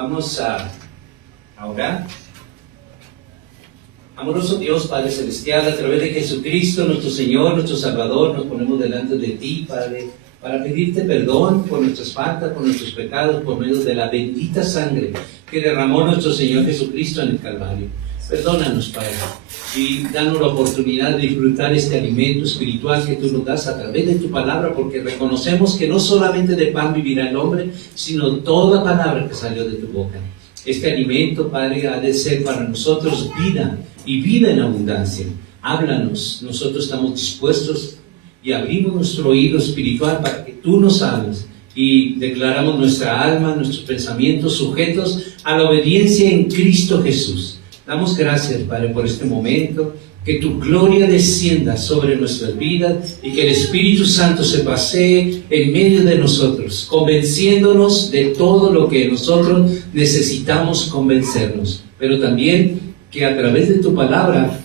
Vamos a orar. Amoroso Dios, Padre Celestial, a través de Jesucristo, nuestro Señor, nuestro Salvador, nos ponemos delante de ti, Padre, para pedirte perdón por nuestras faltas, por nuestros pecados, por medio de la bendita sangre que derramó nuestro Señor Jesucristo en el Calvario. Perdónanos, Padre, y danos la oportunidad de disfrutar este alimento espiritual que tú nos das a través de tu palabra, porque reconocemos que no solamente de pan vivirá el hombre, sino toda palabra que salió de tu boca. Este alimento, Padre, ha de ser para nosotros vida, y vida en abundancia. Háblanos, nosotros estamos dispuestos y abrimos nuestro oído espiritual para que tú nos hables, y declaramos nuestra alma, nuestros pensamientos sujetos a la obediencia en Cristo Jesús. Damos gracias, Padre, por este momento, que tu gloria descienda sobre nuestras vidas y que el Espíritu Santo se pasee en medio de nosotros, convenciéndonos de todo lo que nosotros necesitamos convencernos, pero también que a través de tu palabra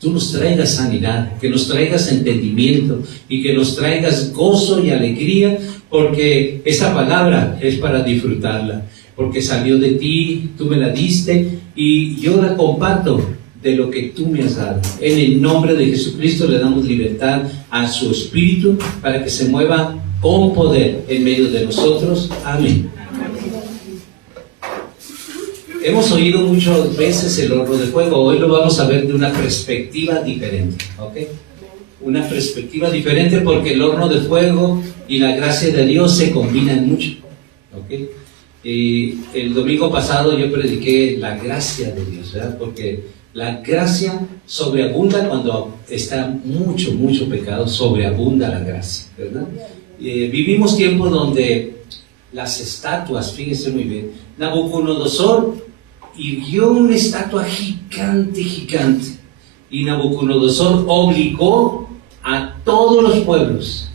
tú nos traigas sanidad, que nos traigas entendimiento y que nos traigas gozo y alegría, porque esa palabra es para disfrutarla, porque salió de ti, tú me la diste y yo la comparto de lo que tú me has dado. En el nombre de Jesucristo le damos libertad a su Espíritu para que se mueva con poder en medio de nosotros. Amén. Hemos oído muchas veces el horno de fuego. Hoy lo vamos a ver de una perspectiva diferente, ¿ok? Una perspectiva diferente, porque el horno de fuego y la gracia de Dios se combinan mucho, ¿ok? Y el domingo pasado yo prediqué la gracia de Dios, ¿verdad? Porque la gracia sobreabunda cuando está mucho pecado, sobreabunda la gracia, ¿verdad? Vivimos tiempos donde las estatuas, fíjense muy bien, Nabucodonosor hirió una estatua gigante, y Nabucodonosor obligó a todos los pueblos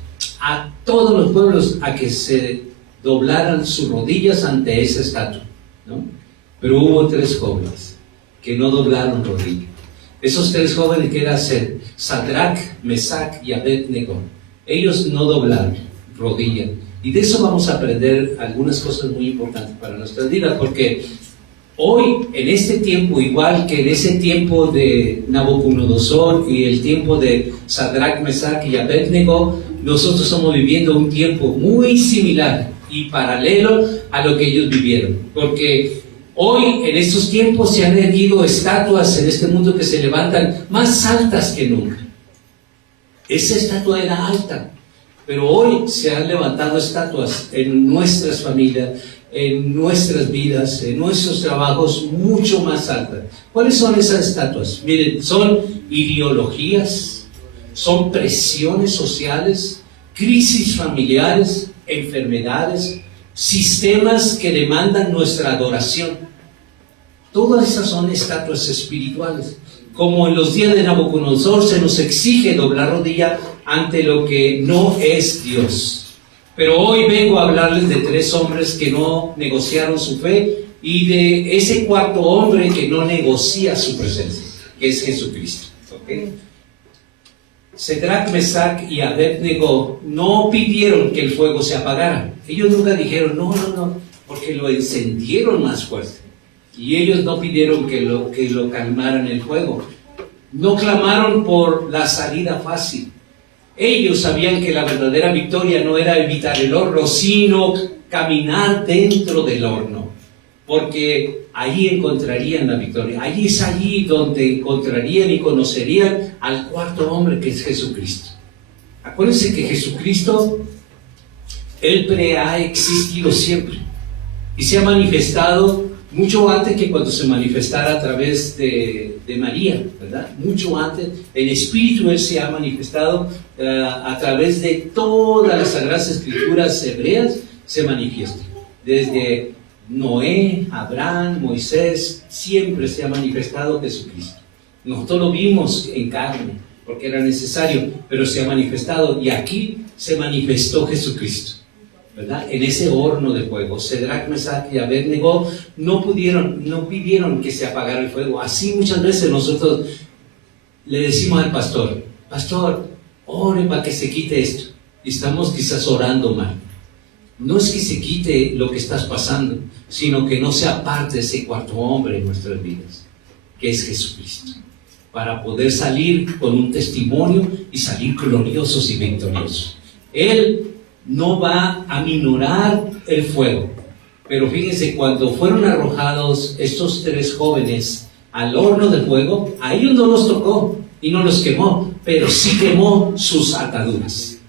a que se doblaran sus rodillas ante esa estatua, ¿no? Pero hubo 3 jóvenes que no doblaron rodillas. Esos 3 jóvenes que eran Sadrach, Mesach y Abednego, ellos no doblaron rodillas. Y de eso vamos a aprender algunas cosas muy importantes para nuestras vidas, porque hoy, en este tiempo, igual que en ese tiempo de Nabucodonosor y el tiempo de Sadrach, Mesach y Abednego, nosotros estamos viviendo un tiempo muy similar y paralelo a lo que ellos vivieron, porque hoy, en estos tiempos, se han erguido estatuas en este mundo que se levantan más altas que nunca. Esa estatua era alta, pero hoy se han levantado estatuas en nuestras familias, en nuestras vidas, en nuestros trabajos, mucho más altas. ¿Cuáles son esas estatuas? Miren, son ideologías, son presiones sociales, crisis familiares, enfermedades, sistemas que demandan nuestra adoración. Todas esas son estatuas espirituales. Como en los días de Nabucodonosor se nos exige doblar rodilla ante lo que no es Dios. Pero hoy vengo a hablarles de 3 hombres que no negociaron su fe, y de ese 4.º hombre que no negocia su presencia, que es Jesucristo, ¿okay? Sadrach, Mesach y Abednego no pidieron que el fuego se apagara. Ellos nunca dijeron no, porque lo encendieron más fuerte. Y ellos no pidieron que lo calmaran el fuego. No clamaron por la salida fácil. Ellos sabían que la verdadera victoria no era evitar el horno, sino caminar dentro del horno, porque allí encontrarían la victoria. Allí es allí donde encontrarían y conocerían al 4.º hombre, que es Jesucristo. Acuérdense que Jesucristo, Él ha existido siempre y se ha manifestado mucho antes que cuando se manifestara a través de María, ¿verdad? Mucho antes, en espíritu Él se ha manifestado a través de todas las Sagradas Escrituras hebreas, se manifiesta. Desde Noé, Abraham, Moisés, siempre se ha manifestado Jesucristo. Nosotros lo vimos en carne, porque era necesario, pero se ha manifestado, y aquí se manifestó Jesucristo, ¿verdad? En ese horno de fuego. Sadrach, Mesach y Abednego no pidieron que se apagara el fuego. Así muchas veces nosotros le decimos al pastor, ore para que se quite esto, y estamos quizás orando mal. no es que se quite lo que estás pasando, sino que no se aparte ese cuarto hombre en nuestras vidas, que es Jesucristo, para poder salir con un testimonio y salir gloriosos y victoriosos. Él no va a minorar el fuego, pero fíjense, cuando fueron arrojados estos 3 jóvenes al horno de fuego, a ellos no los tocó y no los quemó, pero sí quemó sus ataduras.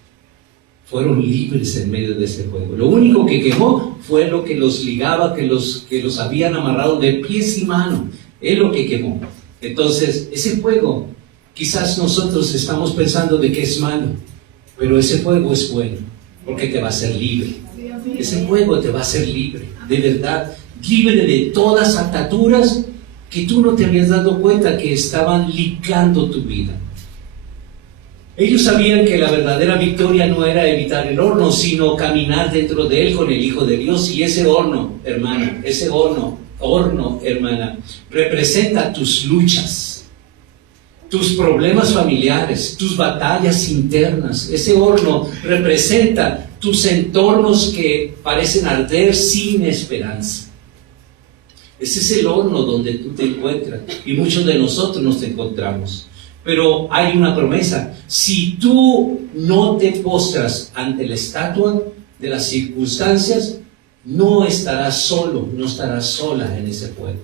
Fueron libres en medio de ese fuego. Lo único que quemó fue lo que los ligaba, que los habían amarrado de pies y manos. Es lo que quemó. Entonces, ese fuego, quizás nosotros estamos pensando de que es malo, pero ese fuego es bueno, porque te va a hacer libre. Ese fuego te va a hacer libre, de verdad, libre de todas ataduras que tú no te habías dado cuenta que estaban ligando tu vida. Ellos sabían que la verdadera victoria no era evitar el horno, sino caminar dentro de él con el Hijo de Dios. Y ese horno, hermano, ese horno, hermana, representa tus luchas, tus problemas familiares, tus batallas internas. Ese horno representa tus entornos que parecen arder sin esperanza. Ese es el horno donde tú te encuentras, y muchos de nosotros nos encontramos. Pero hay una promesa: si tú no te postras ante la estatua de las circunstancias, no estarás solo, no estarás sola en ese fuego.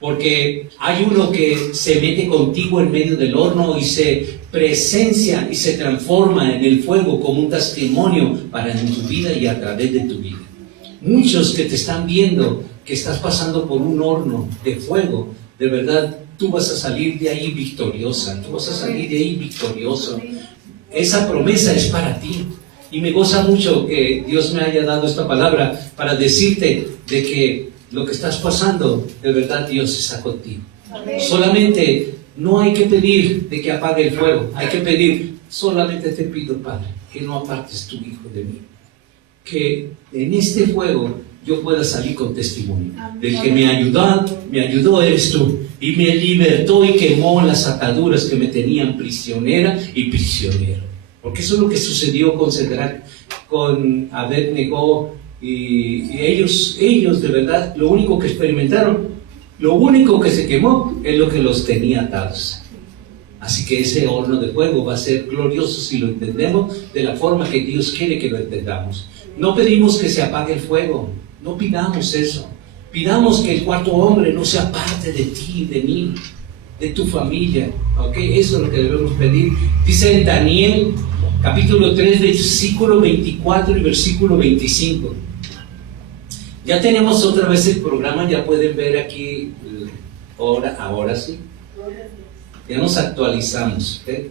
Porque hay uno que se mete contigo en medio del horno y se presencia y se transforma en el fuego como un testimonio para en tu vida y a través de tu vida. Muchos que te están viendo que estás pasando por un horno de fuego, de verdad, tú vas a salir de ahí victoriosa, tú vas a salir de ahí victorioso. Esa promesa es para ti. Y me goza mucho que Dios me haya dado esta palabra para decirte de que lo que estás pasando, de verdad Dios está contigo. Amén. Solamente no hay que pedir de que apague el fuego, hay que pedir, solamente te pido, Padre, que no apartes tu Hijo de mí. Que en este fuego yo pueda salir con testimonio. Del que me ayudó eres tú, y me libertó y quemó las ataduras que me tenían prisionera y prisionero. Porque eso es lo que sucedió con Sadrach, con Abednego, y ellos de verdad, lo único que experimentaron, lo único que se quemó es lo que los tenía atados. Así que ese horno de fuego va a ser glorioso si lo entendemos de la forma que Dios quiere que lo entendamos. No pedimos que se apague el fuego, no pidamos eso. Pidamos que el cuarto hombre no sea parte de ti, de mí, de tu familia. ¿Ok? Eso es lo que debemos pedir. Dice en Daniel, capítulo 3, versículo 24 y versículo 25. Ya tenemos otra vez el programa, ya pueden ver aquí, ahora sí. Ya nos actualizamos. ¿Okay?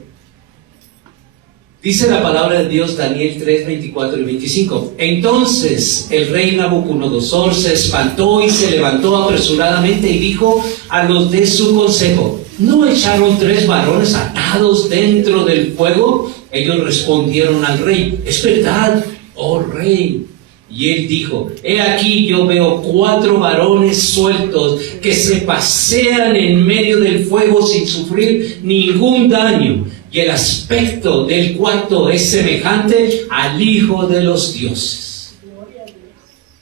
Dice la palabra de Dios, Daniel 3, 24 y 25. Entonces el rey Nabucodonosor se espantó y se levantó apresuradamente y dijo a los de su consejo: ¿no echaron 3 varones atados dentro del fuego? Ellos respondieron al rey: es verdad, oh rey. Y él dijo: he aquí yo veo 4 varones sueltos que se pasean en medio del fuego sin sufrir ningún daño. Y el aspecto del cuarto es semejante al Hijo de los dioses.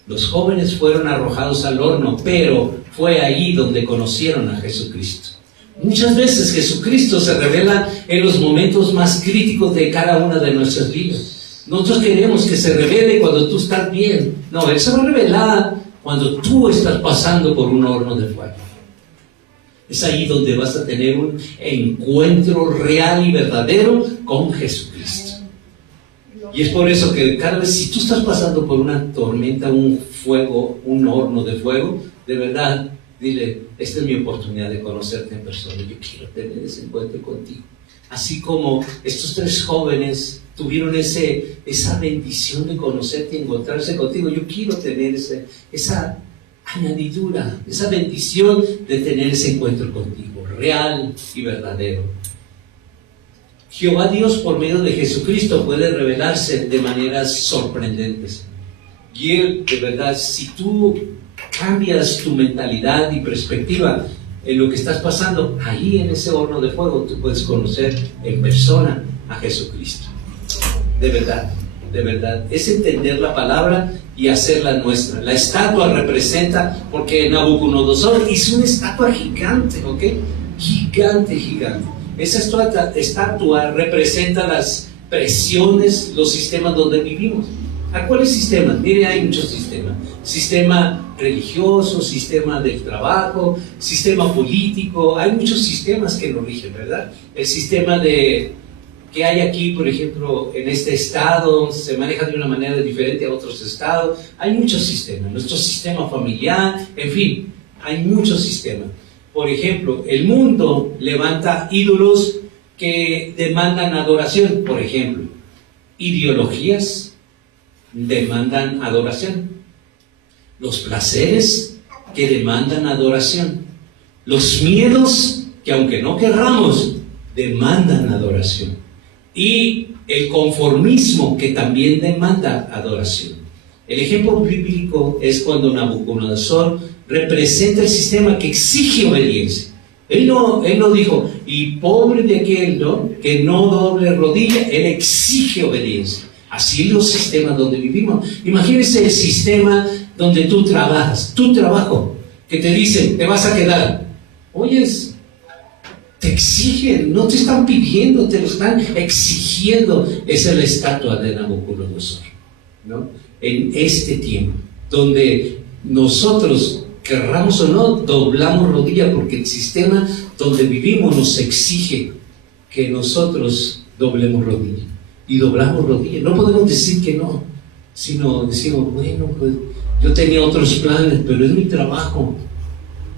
Los jóvenes fueron arrojados al horno, pero fue allí donde conocieron a Jesucristo. Muchas veces Jesucristo se revela en los momentos más críticos de cada una de nuestras vidas. Nosotros queremos que se revele cuando tú estás bien. No, Él se va a revelar cuando tú estás pasando por un horno de fuego. Es ahí donde vas a tener un encuentro real y verdadero con Jesucristo. Y es por eso que cada vez, si tú estás pasando por una tormenta, un fuego, un horno de fuego, de verdad, dile: esta es mi oportunidad de conocerte en persona. Yo quiero tener ese encuentro contigo. Así como estos 3 jóvenes tuvieron esa bendición de conocerte y encontrarse contigo, yo quiero tener esa añadidura, esa bendición de tener ese encuentro contigo, real y verdadero. Jehová Dios, por medio de Jesucristo, puede revelarse de maneras sorprendentes. Y Él, de verdad, si tú cambias tu mentalidad y perspectiva en lo que estás pasando, ahí en ese horno de fuego tú puedes conocer en persona a Jesucristo. De verdad. de verdad, es entender la palabra y hacerla nuestra. La estatua representa, porque Nabucodonosor hizo una estatua gigante, ¿ok? Gigante, gigante. Esa estatua representa las presiones, los sistemas donde vivimos. ¿A cuáles sistemas? Mire, hay muchos sistemas. Sistema religioso, sistema del trabajo, sistema político. Hay muchos sistemas que nos rigen, ¿verdad? El sistema que hay aquí, por ejemplo, en este estado, se maneja de una manera diferente a otros estados. Hay muchos sistemas. Nuestro sistema familiar, en fin, hay muchos sistemas. Por ejemplo, el mundo levanta ídolos que demandan adoración, por ejemplo. Ideologías demandan adoración. Los placeres que demandan adoración. Los miedos que, aunque no querramos, demandan adoración. Y el conformismo que también demanda adoración. El ejemplo bíblico es cuando Nabucodonosor representa el sistema que exige obediencia. Él no dijo, y pobre de aquel, ¿no?, que no doble rodilla. Él exige obediencia. Así es los sistemas donde vivimos. Imagínense el sistema donde tú trabajas, tu trabajo, que te dicen, te vas a quedar. Oyes, te exigen, no te están pidiendo, te lo están exigiendo. Esa es la estatua de Nabucodonosor, ¿no? En este tiempo, donde nosotros, querramos o no, doblamos rodilla, porque el sistema donde vivimos nos exige que nosotros doblemos rodilla. Y doblamos rodilla. No podemos decir que no, sino decimos, bueno, pues yo tenía otros planes, pero es mi trabajo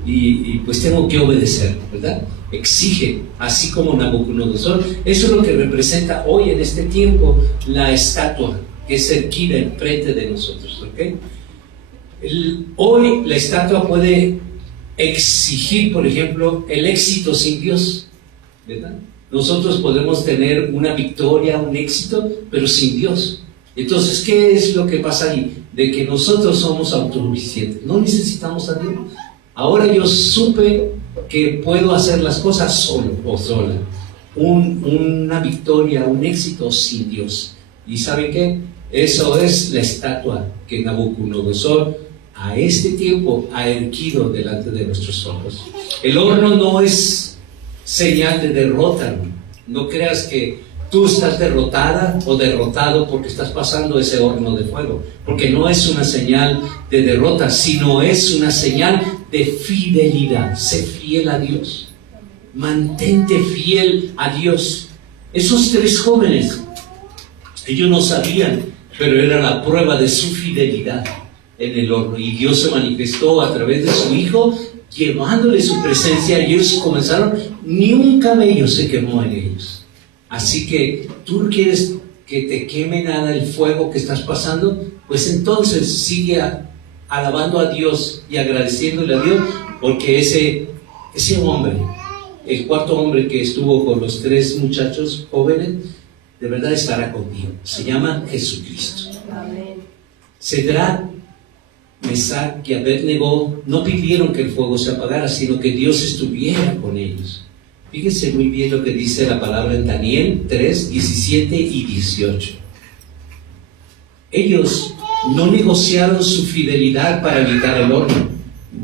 y pues tengo que obedecer, ¿verdad? Exige, así como Nabucodonosor. Eso es lo que representa hoy en este tiempo la estatua que es erguida enfrente de nosotros, ¿ok? Hoy la estatua puede exigir, por ejemplo, el éxito sin Dios, ¿verdad? Nosotros podemos tener una victoria, un éxito, pero sin Dios. Entonces, ¿qué es lo que pasa ahí? De que nosotros somos autosuficientes, no necesitamos a Dios. Ahora yo supe que puedo hacer las cosas solo o sola. Una victoria, un éxito sin Dios. ¿Y saben qué? Eso es la estatua que Nabucodonosor a este tiempo ha erguido delante de nuestros ojos. El horno no es señal de derrota. No creas que tú estás derrotada o derrotado porque estás pasando ese horno de fuego, porque no es una señal de derrota, sino es una señal de fidelidad. Sé fiel a Dios, mantente fiel a Dios. Esos tres jóvenes, ellos no sabían, pero era la prueba de su fidelidad en el horno, y Dios se manifestó a través de su Hijo, llevándole su presencia, y ellos comenzaron, ni un cabello se quemó en ellos. Así que tú quieres que te queme nada el fuego que estás pasando, pues entonces sigue alabando a Dios y agradeciéndole a Dios, porque ese hombre, el cuarto hombre que estuvo con los tres muchachos jóvenes, de verdad estará contigo. Se llama Jesucristo. Sadrac, Mesac y Abednego no pidieron que el fuego se apagara, sino que Dios estuviera con ellos. Fíjense muy bien lo que dice la palabra en Daniel 3, 17 y 18. Ellos no negociaron su fidelidad para evitar el horno.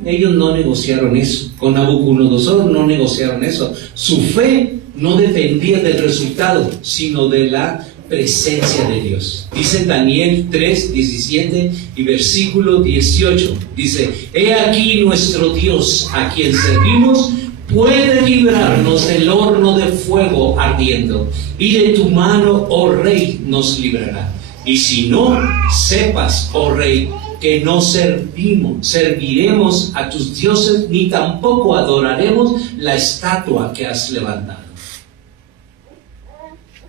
Ellos no negociaron eso. Con Nabucodonosor no negociaron eso. Su fe no dependía del resultado, sino de la presencia de Dios. Dice Daniel 3, 17 y versículo 18. Dice, he aquí nuestro Dios, a quien servimos, puede librarnos del horno de fuego ardiendo, y de tu mano, oh rey, nos librará. Y si no, sepas, oh rey, que no serviremos a tus dioses, ni tampoco adoraremos la estatua que has levantado.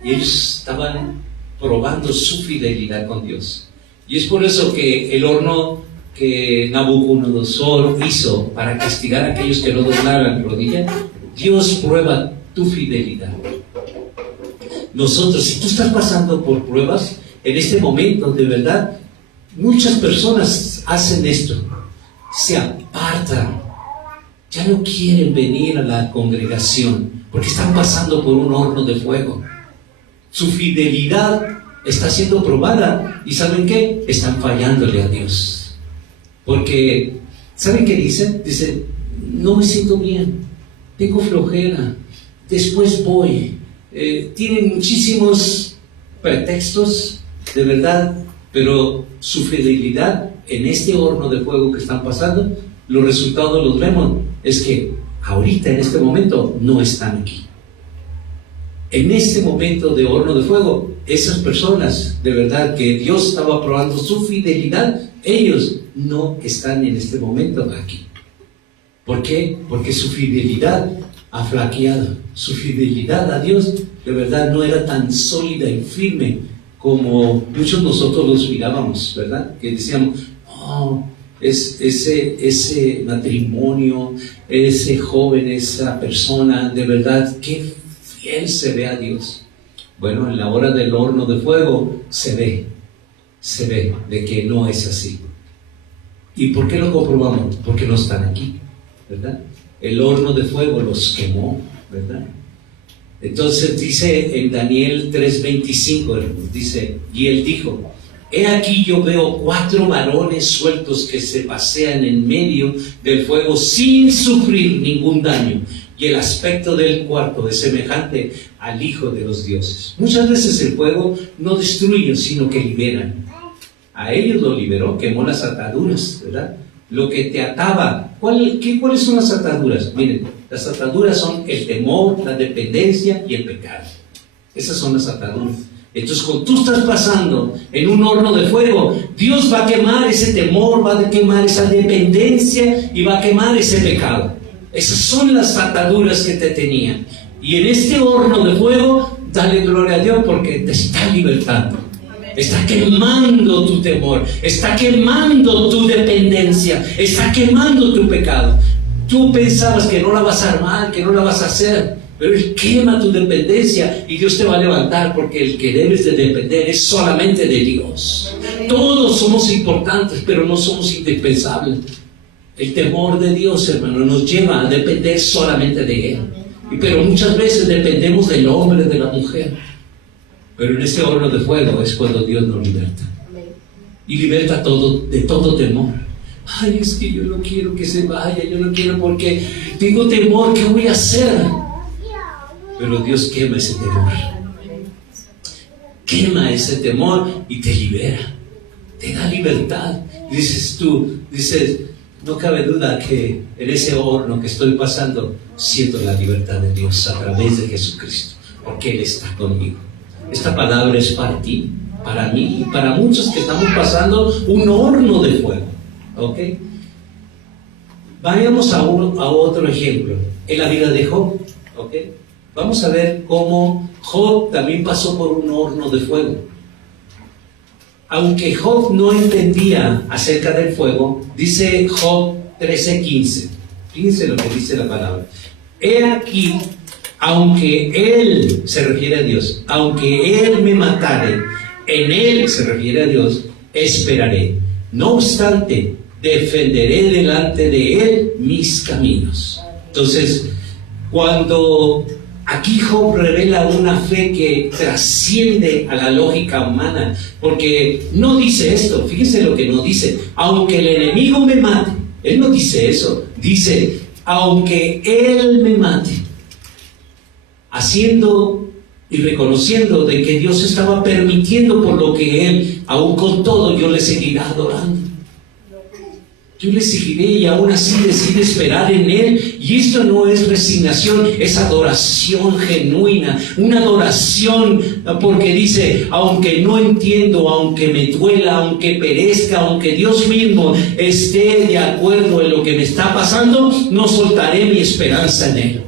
Y ellos estaban probando su fidelidad con Dios. Y es por eso que el horno que Nabucodonosor hizo para castigar a aquellos que no doblaran rodilla, Dios prueba tu fidelidad. Nosotros, si tú estás pasando por pruebas, en este momento, de verdad, muchas personas hacen esto, se apartan, ya no quieren venir a la congregación, porque están pasando por un horno de fuego. Su fidelidad está siendo probada. ¿Y saben qué? Están fallándole a Dios. Porque, ¿saben qué dicen? Dicen, no me siento bien, tengo flojera, después voy. Tienen muchísimos pretextos, de verdad, pero su fidelidad en este horno de fuego que están pasando, los resultados los vemos, es que ahorita, en este momento, no están aquí. En este momento de horno de fuego, esas personas, de verdad, que Dios estaba probando su fidelidad, ellos no están en este momento aquí. ¿Por qué? Porque su fidelidad ha flaqueado. Su fidelidad a Dios, de verdad, no era tan sólida y firme como muchos nosotros los mirábamos, ¿verdad? Que decíamos, oh, ese matrimonio, ese joven, esa persona, de verdad, qué fiel se ve a Dios. Bueno, en la hora del horno de fuego se ve de que no es así. ¿Y por qué lo comprobamos? Porque no están aquí, ¿verdad? El horno de fuego los quemó, ¿verdad? Entonces dice en Daniel 3:25, dice, y él dijo, he aquí yo veo 4 varones sueltos que se pasean en medio del fuego sin sufrir ningún daño, y el aspecto del cuarto es semejante al Hijo de los dioses. Muchas veces el fuego no destruye, sino que liberan. A ellos lo liberó, quemó las ataduras, ¿verdad? Lo que te ataba. ¿Cuáles son las ataduras? Miren, las ataduras son el temor, la dependencia y el pecado. Esas son las ataduras. Entonces, cuando tú estás pasando en un horno de fuego, Dios va a quemar ese temor, va a quemar esa dependencia y va a quemar ese pecado. Esas son las ataduras que te tenían. Y en este horno de fuego, dale gloria a Dios porque te está libertando. Está quemando tu temor, está quemando tu dependencia, está quemando tu pecado. Tú pensabas que no la vas a armar, que no la vas a hacer, pero Él quema tu dependencia y Dios te va a levantar, porque el que debes de depender es solamente de Dios. Todos somos importantes, pero no somos indispensables. El temor de Dios, hermano, nos lleva a depender solamente de Él. Pero muchas veces dependemos del hombre, de la mujer. Pero en este horno de fuego es cuando Dios nos liberta. Y liberta de todo temor. Ay, es que yo no quiero que se vaya, yo no quiero porque tengo temor, ¿qué voy a hacer? Pero Dios quema ese temor. Quema ese temor y te libera. Te da libertad. Dices, no cabe duda que en ese horno que estoy pasando, siento la libertad de Dios a través de Jesucristo, porque Él está conmigo. Esta palabra es para ti, para mí y para muchos que estamos pasando un horno de fuego. ¿Ok? Vayamos a otro ejemplo, en la vida de Job. ¿Ok? Vamos a ver cómo Job también pasó por un horno de fuego. Aunque Job no entendía acerca del fuego, dice Job 13:15. Fíjense lo que dice la palabra. He aquí, aunque Él, se refiere a Dios, aunque Él me matare, en Él, se refiere a Dios, esperaré. No obstante, defenderé delante de Él mis caminos. Entonces, cuando aquí Job revela una fe que trasciende a la lógica humana, porque no dice esto, fíjense lo que no dice, aunque el enemigo me mate, él no dice eso, dice, aunque Él me mate, haciendo y reconociendo de que Dios estaba permitiendo, por lo que Él, aún con todo, yo le seguiré adorando. Yo le seguiré y aún así decide esperar en Él. Y esto no es resignación, es adoración genuina. Una adoración porque dice, aunque no entiendo, aunque me duela, aunque perezca, aunque Dios mismo esté de acuerdo en lo que me está pasando, no soltaré mi esperanza en Él.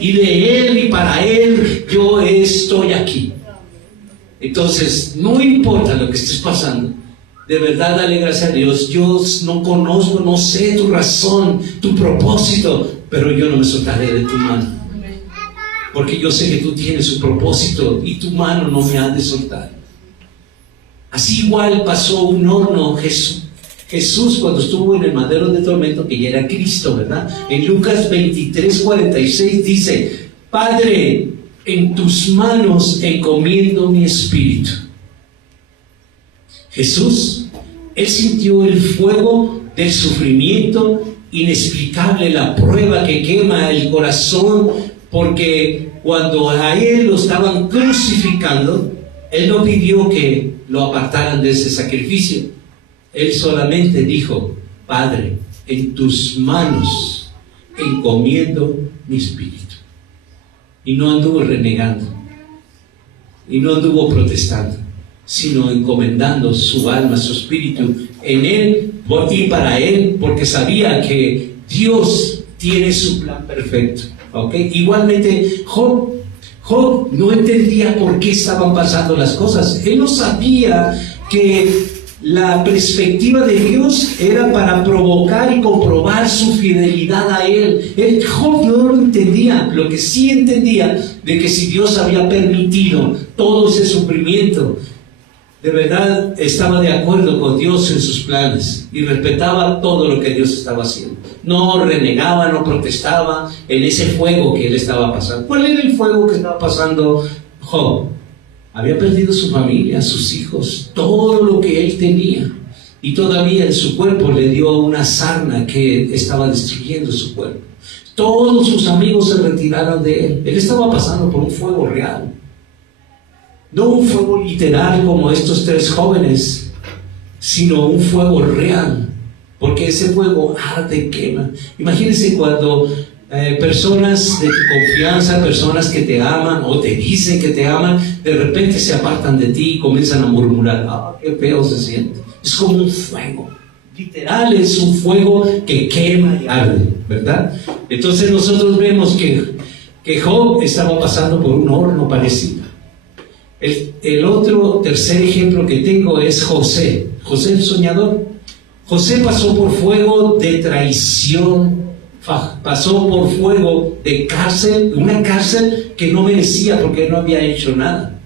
Y de Él y para Él yo estoy aquí. Entonces, no importa lo que estés pasando. De verdad, dale gracias a Dios. Yo no conozco, no sé tu razón, tu propósito, pero yo no me soltaré de tu mano. Porque yo sé que tú tienes un propósito y tu mano no me ha de soltar. Así igual pasó un horno Jesús cuando estuvo en el madero de tormento, que ya era Cristo, ¿verdad? En Lucas 23:46 dice, Padre, en tus manos encomiendo mi espíritu. Jesús, él sintió el fuego del sufrimiento inexplicable, la prueba que quema el corazón, porque cuando a él lo estaban crucificando, él no pidió que lo apartaran de ese sacrificio. Él solamente dijo: Padre, en tus manos encomiendo mi espíritu. Y no anduvo renegando, y no anduvo protestando, sino encomendando su alma, su espíritu en él y para él, porque sabía que Dios tiene su plan perfecto. ¿Okay? Igualmente Job no entendía por qué estaban pasando las cosas. Él no sabía que la perspectiva de Dios era para provocar y comprobar su fidelidad a él. Job no lo entendía. Lo que sí entendía, de que si Dios había permitido todo ese sufrimiento, de verdad estaba de acuerdo con Dios en sus planes y respetaba todo lo que Dios estaba haciendo. No renegaba, no protestaba en ese fuego que él estaba pasando. ¿Cuál era el fuego que estaba pasando Job? Había perdido su familia, sus hijos, todo lo que él tenía. Y todavía en su cuerpo le dio una sarna que estaba destruyendo su cuerpo. Todos sus amigos se retiraron de él. Él estaba pasando por un fuego real. No un fuego literal como estos tres jóvenes, sino un fuego real. Porque ese fuego arde, quema. Imagínense cuando personas de tu confianza, personas que te aman o te dicen que te aman, de repente se apartan de ti y comienzan a murmurar. ¡Ah, qué feo se siente! Es como un fuego. Literal, es un fuego que quema y arde, ¿verdad? Entonces nosotros vemos que Job estaba pasando por un horno parecido. El otro tercer ejemplo que tengo es José el soñador. José pasó por fuego de traición, pasó por fuego de cárcel, una cárcel que no merecía porque no había hecho nada.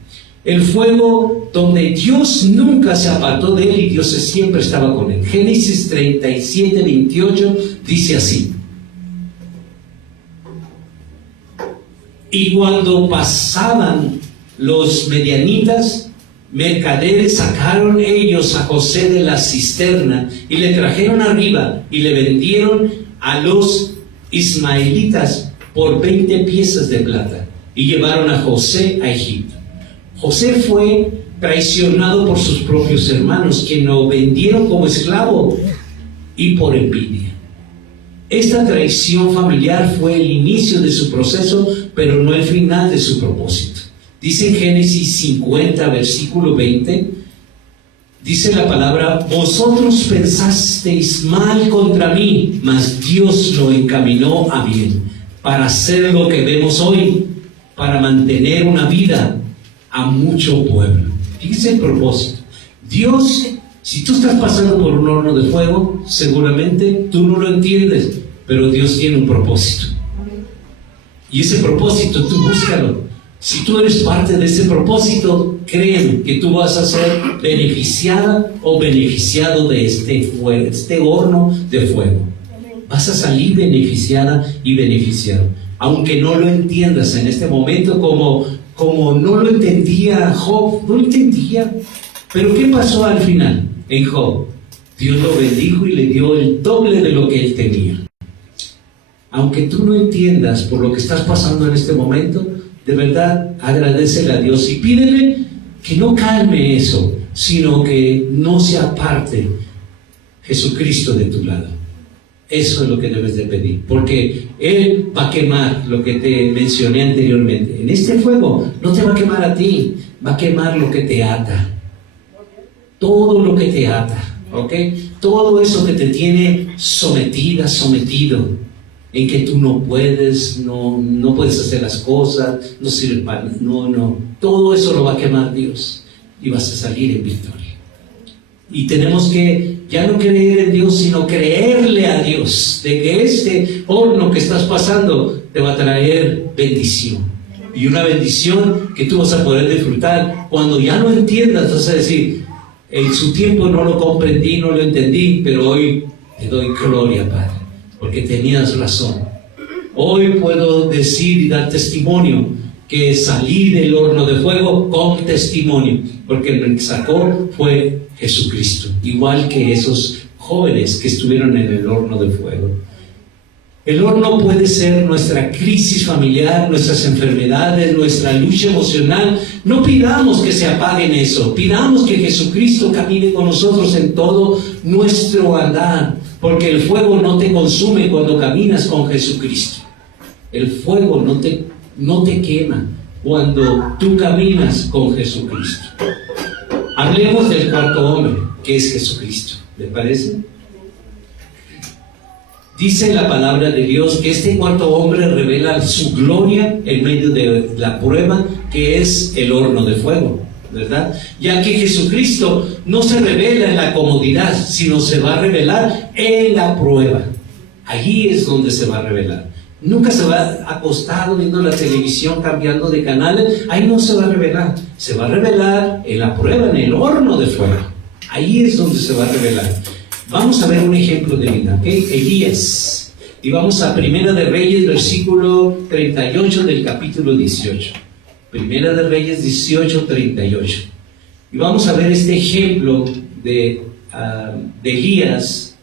El fuego donde Dios nunca se apartó de él y Dios siempre estaba con él. Génesis 37, 28 dice así: y cuando pasaban los medianitas, mercaderes, sacaron ellos a José de la cisterna y le trajeron arriba y le vendieron a los ismaelitas por 20 piezas de plata y llevaron a José a Egipto. José fue traicionado por sus propios hermanos, quienes lo vendieron como esclavo y por envidia. Esta traición familiar fue el inicio de su proceso, pero no el final de su propósito. Dice en Génesis 50, versículo 20, dice la palabra: vosotros pensasteis mal contra mí, mas Dios lo encaminó a bien, para hacer lo que vemos hoy, para mantener una vida a mucho pueblo. Fíjese el propósito. Dios, si tú estás pasando por un horno de fuego, seguramente tú no lo entiendes, pero Dios tiene un propósito. Y ese propósito tú búscalo. Si tú eres parte de ese propósito, créeme que tú vas a ser beneficiada o beneficiado de este fuego, este horno de fuego. Vas a salir beneficiada y beneficiado. Aunque no lo entiendas en este momento, como no lo entendía Job, no lo entendía. Pero ¿qué pasó al final en Job? Dios lo bendijo y le dio el doble de lo que él tenía. Aunque tú no entiendas por lo que estás pasando en este momento, de verdad, agradécele a Dios y pídele que no calme eso, sino que no se aparte Jesucristo de tu lado. Eso es lo que debes de pedir, porque Él va a quemar lo que te mencioné anteriormente. En este fuego no te va a quemar a ti, va a quemar lo que te ata. Todo lo que te ata, ¿ok? Todo eso que te tiene sometida, sometido, en que tú no puedes, no puedes hacer las cosas, no sirve para nada, no. Todo eso lo va a quemar Dios y vas a salir en victoria. Y tenemos que ya no creer en Dios, sino creerle a Dios de que este horno que estás pasando te va a traer bendición. Y una bendición que tú vas a poder disfrutar. Cuando ya no entiendas, vas a decir: en su tiempo no lo comprendí, no lo entendí, pero hoy te doy gloria, Padre, porque tenías razón. Hoy puedo decir y dar testimonio que salí del horno de fuego con testimonio, porque el que sacó fue Jesucristo, igual que esos jóvenes que estuvieron en el horno de fuego. El horno puede ser nuestra crisis familiar, nuestras enfermedades, nuestra lucha emocional. No pidamos que se apaguen eso, pidamos que Jesucristo camine con nosotros en todo nuestro andar, porque el fuego no te consume cuando caminas con Jesucristo. El fuego no te quema cuando tú caminas con Jesucristo. Hablemos del cuarto hombre, que es Jesucristo. ¿Le parece? Dice la palabra de Dios que este cuarto hombre revela su gloria en medio de la prueba, que es el horno de fuego, ¿verdad? Ya que Jesucristo no se revela en la comodidad, sino se va a revelar en la prueba. Allí es donde se va a revelar. Nunca se va acostado viendo la televisión, cambiando de canales. Ahí no se va a revelar. Se va a revelar en la prueba, en el horno de fuego. Ahí es donde se va a revelar. Vamos a ver un ejemplo de vida, ¿okay? Elías. Y vamos a Primera de Reyes, versículo 38 del capítulo 18. Primera de Reyes 18, 38. Y vamos a ver este ejemplo de Elías,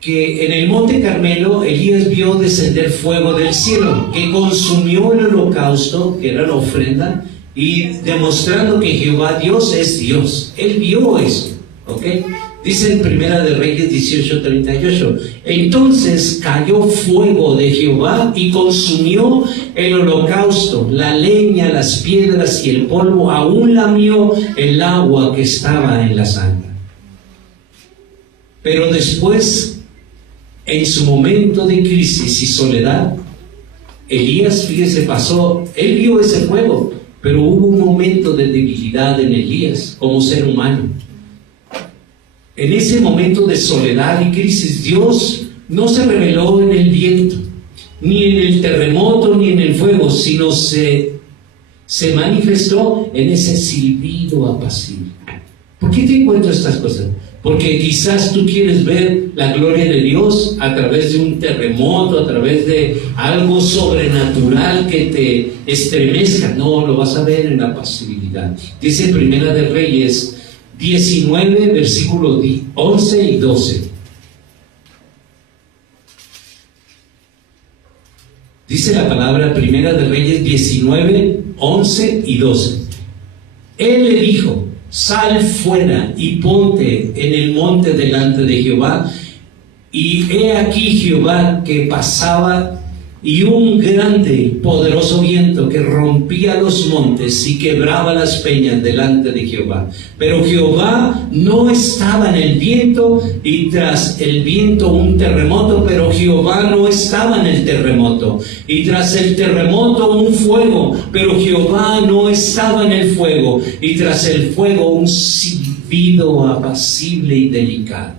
que en el monte Carmelo Elías vio descender fuego del cielo, que consumió el holocausto, que era la ofrenda, y demostrando que Jehová Dios es Dios. Él vio eso, ¿ok? Dice en Primera de Reyes 18:38, entonces cayó fuego de Jehová y consumió el holocausto, la leña, las piedras y el polvo, aún lamió el agua que estaba en la zanja. Pero después, en su momento de crisis y soledad, Elías, fíjese, él vio ese fuego, pero hubo un momento de debilidad en Elías como ser humano. En ese momento de soledad y crisis, Dios no se reveló en el viento, ni en el terremoto, ni en el fuego, sino se manifestó en ese silbido apacible. ¿Por qué te cuento estas cosas? Porque quizás tú quieres ver la gloria de Dios a través de un terremoto, a través de algo sobrenatural que te estremezca. No, lo vas a ver en la pasividad. Dice Primera de Reyes 19, versículos 11 y 12. Dice la palabra Primera de Reyes 19, 11 y 12. Él le dijo, sal fuera y ponte en el monte delante de Jehová. Y he aquí Jehová que pasaba, y un grande y poderoso viento que rompía los montes y quebraba las peñas delante de Jehová. Pero Jehová no estaba en el viento, y tras el viento un terremoto, pero Jehová no estaba en el terremoto. Y tras el terremoto un fuego, pero Jehová no estaba en el fuego. Y tras el fuego un silbido apacible y delicado.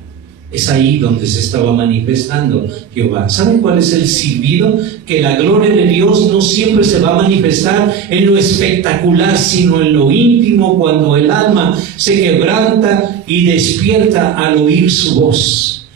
Es ahí donde se estaba manifestando Jehová. ¿Saben cuál es el silbido? Que la gloria de Dios no siempre se va a manifestar en lo espectacular, sino en lo íntimo, cuando el alma se quebranta y despierta al oír su voz.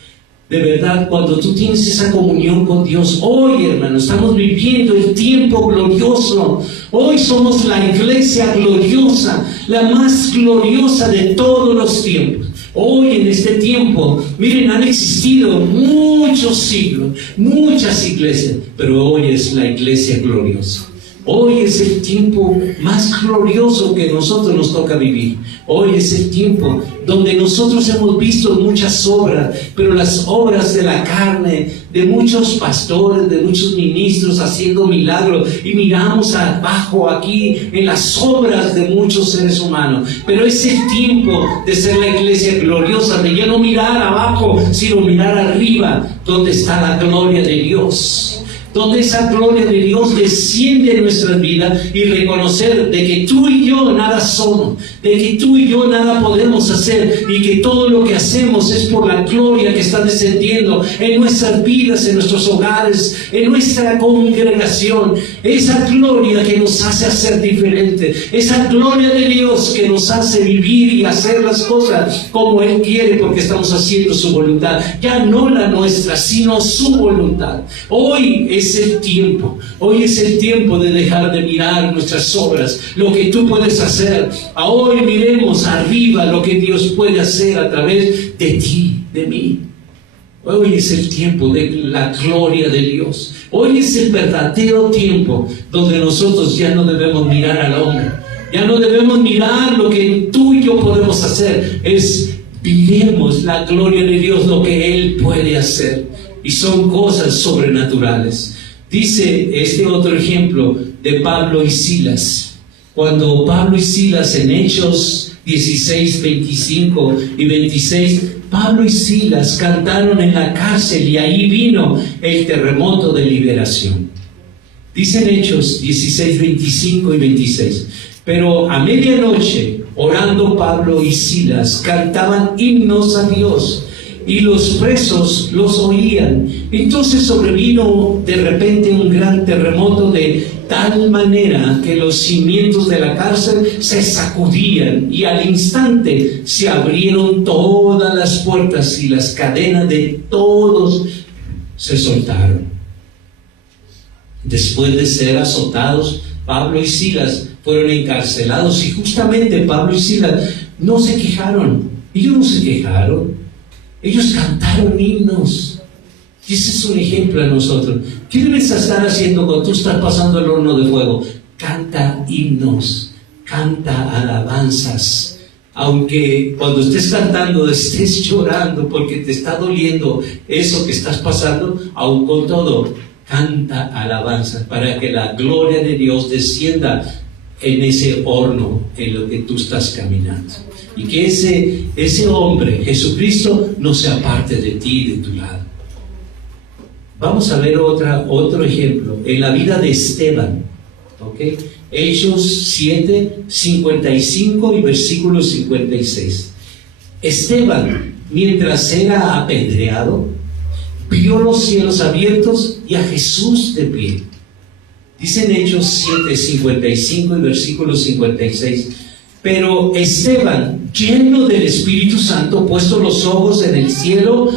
De verdad, cuando tú tienes esa comunión con Dios, hoy, hermano, estamos viviendo el tiempo glorioso. Hoy somos la iglesia gloriosa, la más gloriosa de todos los tiempos. Hoy, en este tiempo, miren, han existido muchos siglos, muchas iglesias, pero hoy es la iglesia gloriosa. Hoy es el tiempo más glorioso que nosotros nos toca vivir. Hoy es el tiempo donde nosotros hemos visto muchas obras, pero las obras de la carne, de muchos pastores, de muchos ministros haciendo milagros, y miramos abajo aquí en las obras de muchos seres humanos. Pero es el tiempo de ser la iglesia gloriosa, de ya no mirar abajo, sino mirar arriba, donde está la gloria de Dios. Donde esa gloria de Dios desciende en nuestras vidas, y reconocer de que tú y yo nada somos, de que tú y yo nada podemos hacer, y que todo lo que hacemos es por la gloria que está descendiendo en nuestras vidas, en nuestros hogares, en nuestra congregación. Esa gloria que nos hace hacer diferente, esa gloria de Dios que nos hace vivir y hacer las cosas como Él quiere, porque estamos haciendo su voluntad, ya no la nuestra, sino su voluntad. Hoy es el tiempo. Hoy es el tiempo de dejar de mirar nuestras obras, lo que tú puedes hacer. Hoy miremos arriba lo que Dios puede hacer a través de ti, de mí. Hoy es el tiempo de la gloria de Dios. Hoy es el verdadero tiempo donde nosotros ya no debemos mirar al hombre. Ya no debemos mirar lo que tú y yo podemos hacer. Miremos la gloria de Dios, lo que Él puede hacer. Y son cosas sobrenaturales. Dice este otro ejemplo de Pablo y Silas. Cuando Pablo y Silas en Hechos 16, 25 y 26, Pablo y Silas cantaron en la cárcel y ahí vino el terremoto de liberación. Dicen Hechos 16, 25 y 26. Pero a medianoche, orando Pablo y Silas, cantaban himnos a Dios y los presos los oían. Entonces sobrevino de repente un gran terremoto de tal manera que los cimientos de la cárcel se sacudían y al instante se abrieron todas las puertas y las cadenas de todos se soltaron. Después de ser azotados, Pablo y Silas fueron encarcelados y justamente Pablo y Silas no se quejaron. Ellos no se quejaron. Ellos cantaron himnos. Y ese es un ejemplo a nosotros. ¿Qué debes estar haciendo cuando tú estás pasando el horno de fuego? Canta himnos, canta alabanzas. Aunque cuando estés cantando estés llorando porque te está doliendo eso que estás pasando, aun con todo, canta alabanzas para que la gloria de Dios descienda en ese horno en lo que tú estás caminando. Y que ese hombre, Jesucristo, no se aparte de ti y de tu lado. Vamos a ver otro ejemplo en la vida de Esteban. ¿Okay? Hechos 7, 55 y versículo 56. Esteban, mientras era apedreado, vio los cielos abiertos y a Jesús de pie. Dicen Hechos 7, 55 y versículo 56. Pero Esteban, lleno del Espíritu Santo, puesto los ojos en el cielo,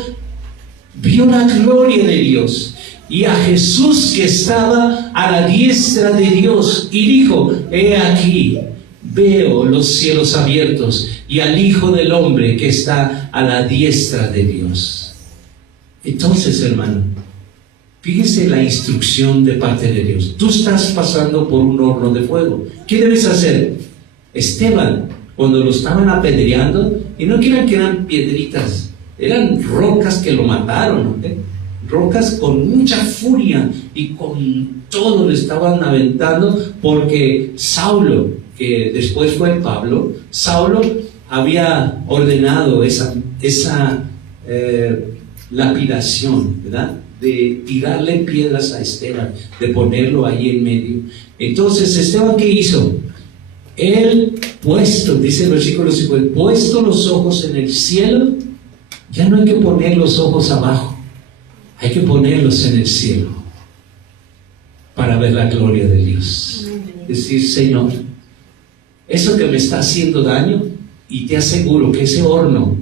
vio la gloria de Dios y a Jesús que estaba a la diestra de Dios, y dijo: he aquí, veo los cielos abiertos y al Hijo del Hombre que está a la diestra de Dios. Entonces, hermano, fíjese la instrucción de parte de Dios. Tú estás pasando por un horno de fuego. ¿Qué debes hacer? Esteban, cuando lo estaban apedreando, y no quieran que eran piedritas, eran rocas que lo mataron, ¿okay? Rocas con mucha furia y con todo le estaban aventando, porque Saulo, que después fue Pablo, Saulo había ordenado esa lapidación, ¿verdad? De tirarle piedras a Esteban, de ponerlo ahí en medio. Entonces, Esteban, ¿qué hizo? Él dice el versículo 50, puesto los ojos en el cielo, ya no hay que poner los ojos abajo, hay que ponerlos en el cielo para ver la gloria de Dios. Decir: Señor, eso que me está haciendo daño, y te aseguro que ese horno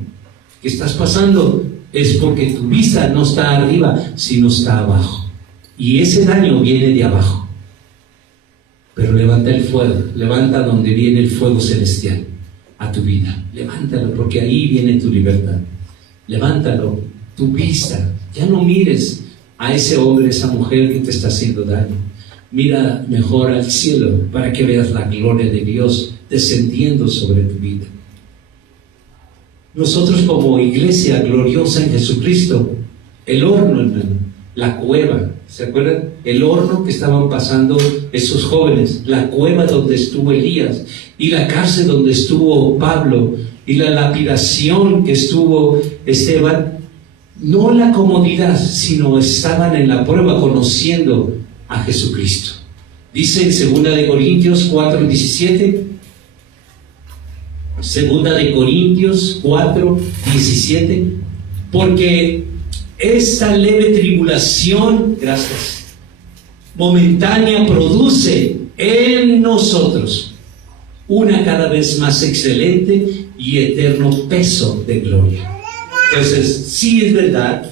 que estás pasando es porque tu vista no está arriba, sino está abajo, y ese daño viene de abajo. Pero levanta el fuego, levanta donde viene el fuego celestial a tu vida. Levántalo, porque ahí viene tu libertad. Levántalo, tu vista. Ya no mires a ese hombre, esa mujer que te está haciendo daño. Mira mejor al cielo para que veas la gloria de Dios descendiendo sobre tu vida. Nosotros, como iglesia gloriosa en Jesucristo, el horno, hermano, la cueva, ¿se acuerdan? El horno que estaban pasando esos jóvenes, la cueva donde estuvo Elías, y la cárcel donde estuvo Pablo, y la lapidación que estuvo Esteban. No la comodidad, sino estaban en la prueba conociendo a Jesucristo. Dice en 2 de Corintios 4, 17. 2 de Corintios 4, 17. Porque esta leve tribulación, gracias, momentánea, produce en nosotros una cada vez más excelente y eterno peso de gloria. Entonces, sí es verdad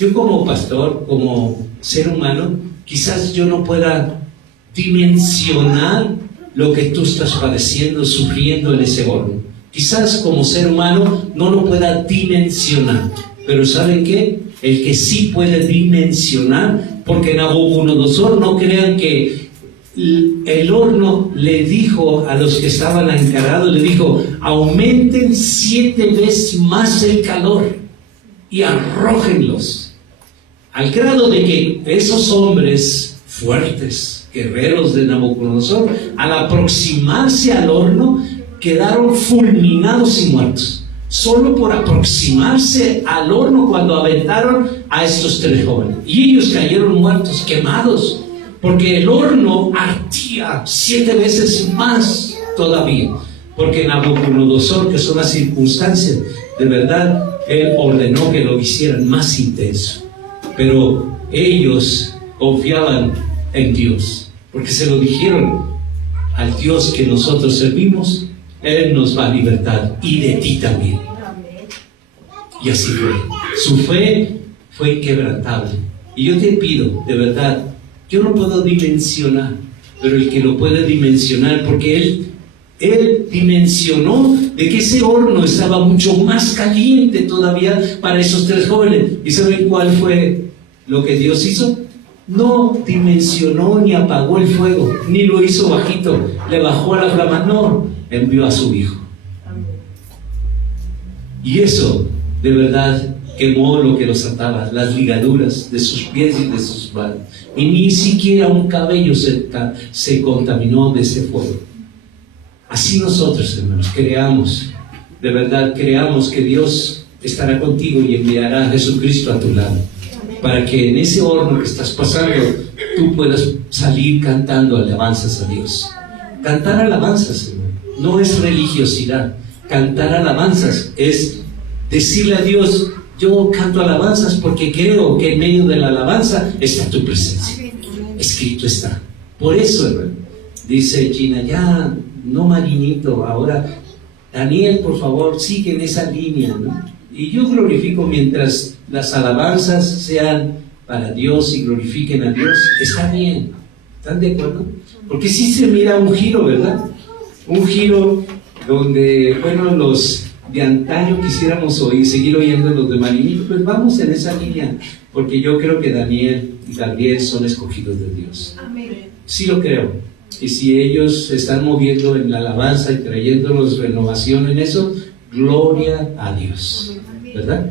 Yo como pastor, como ser humano, quizás yo no pueda dimensionar lo que tú estás padeciendo, sufriendo en ese horno. Quizás como ser humano no lo pueda dimensionar, pero ¿saben qué? El que sí puede dimensionar, porque Nabucodonosor, no crean que el horno le dijo a los que estaban encargados, le dijo, aumenten 7 veces más el calor y arrójenlos, al grado de que esos hombres fuertes, guerreros de Nabucodonosor, al aproximarse al horno, quedaron fulminados y muertos, solo por aproximarse al horno cuando aventaron a estos 3 jóvenes. Y ellos cayeron muertos, quemados, porque el horno ardía 7 veces más todavía. Porque Nabucodonosor, que son las circunstancias, de verdad, él ordenó que lo hicieran más intenso. Pero ellos confiaban en Dios, porque se lo dijeron: al Dios que nosotros servimos, Él nos va a libertar, y de ti también. Y así fue. Su fe fue inquebrantable. Y yo te pido, de verdad, yo no puedo dimensionar, pero el que lo puede dimensionar, porque Él dimensionó de que ese horno estaba mucho más caliente todavía para esos 3 jóvenes. ¿Y saben cuál fue lo que Dios hizo? No dimensionó ni apagó el fuego, ni lo hizo bajito, le bajó a la flama, no, envió a su hijo. Y eso, de verdad, quemó lo que los ataba, las ligaduras de sus pies y de sus manos. Y ni siquiera un cabello se contaminó de ese fuego. Así nosotros, hermanos, creamos, de verdad, creamos que Dios estará contigo y enviará a Jesucristo a tu lado, para que en ese horno que estás pasando, tú puedas salir cantando alabanzas a Dios. Cantar alabanzas, hermano, no es religiosidad. Cantar alabanzas es decirle a Dios: yo canto alabanzas porque creo que en medio de la alabanza está tu presencia. Escrito está. Por eso, hermano, dice Gina, ya, no Marinito, ahora, Daniel, por favor, sigue en esa línea, ¿no? Y yo glorifico mientras las alabanzas sean para Dios y glorifiquen a Dios, está bien. ¿Están de acuerdo? Porque sí se mira un giro, ¿verdad? Un giro donde, bueno, los de antaño quisiéramos seguir oyendo los de Marinito, pues vamos en esa línea, porque yo creo que Daniel y Gabriel son escogidos de Dios. Sí lo creo. Y si ellos se están moviendo en la alabanza y trayéndonos renovación en eso, gloria a Dios, ¿verdad?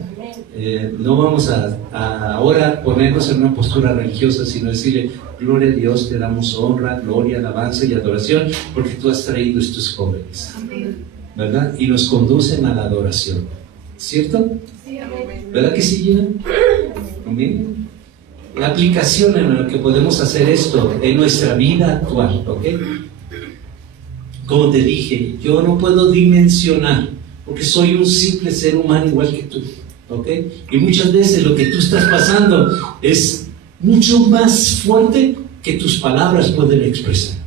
No vamos a ahora ponernos en una postura religiosa, sino decirle: gloria a Dios, te damos honra, gloria, alabanza y adoración, porque tú has traído estos jóvenes, ¿verdad? Y nos conducen a la adoración, ¿cierto? ¿Verdad que sí, Gina? Amén. La aplicación en la que podemos hacer esto en nuestra vida actual, ¿ok? Como te dije, yo no puedo dimensionar, porque soy un simple ser humano igual que tú, ¿ok? Y muchas veces lo que tú estás pasando es mucho más fuerte que tus palabras pueden expresar,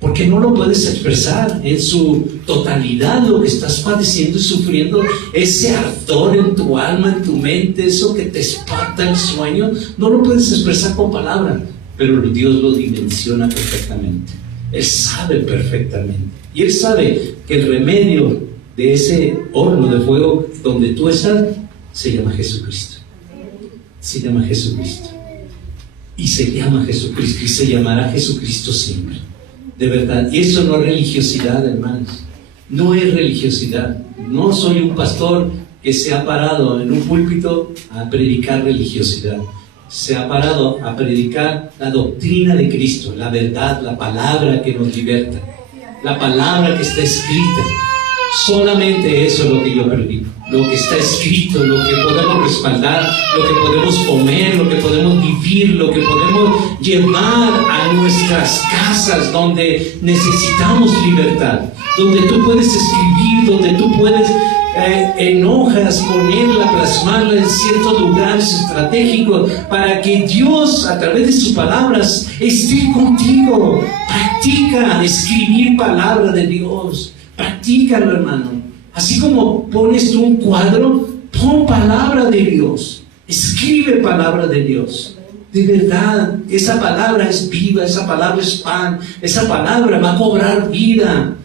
porque no lo puedes expresar en su totalidad. Lo que estás padeciendo y sufriendo, ese ardor en tu alma, en tu mente, eso que te espanta el sueño, no lo puedes expresar con palabras, pero Dios lo dimensiona perfectamente. Él sabe perfectamente, y Él sabe que el remedio de ese horno de fuego donde tú estás se llama Jesucristo. Se llama Jesucristo. Y se llama Jesucristo, y se llamará Jesucristo siempre. De verdad. Y eso no es religiosidad, hermanos. No es religiosidad. No soy un pastor que se ha parado en un púlpito a predicar religiosidad. Se ha parado a predicar la doctrina de Cristo, la verdad, la palabra que nos liberta, la palabra que está escrita. Solamente eso es lo que yo predico, lo que está escrito, lo que podemos respaldar, lo que podemos comer, lo que podemos vivir, lo que podemos llevar a nuestras casas donde necesitamos libertad, donde tú puedes escribir, donde tú puedes en hojas ponerla, plasmarla en ciertos lugares estratégicos para que Dios, a través de sus palabras, esté contigo. Practica escribir palabra de Dios. Practícalo, hermano. Así como pones tú un cuadro, pon palabra de Dios. Escribe palabra de Dios. De verdad, esa palabra es viva, esa palabra es pan, esa palabra va a cobrar vida.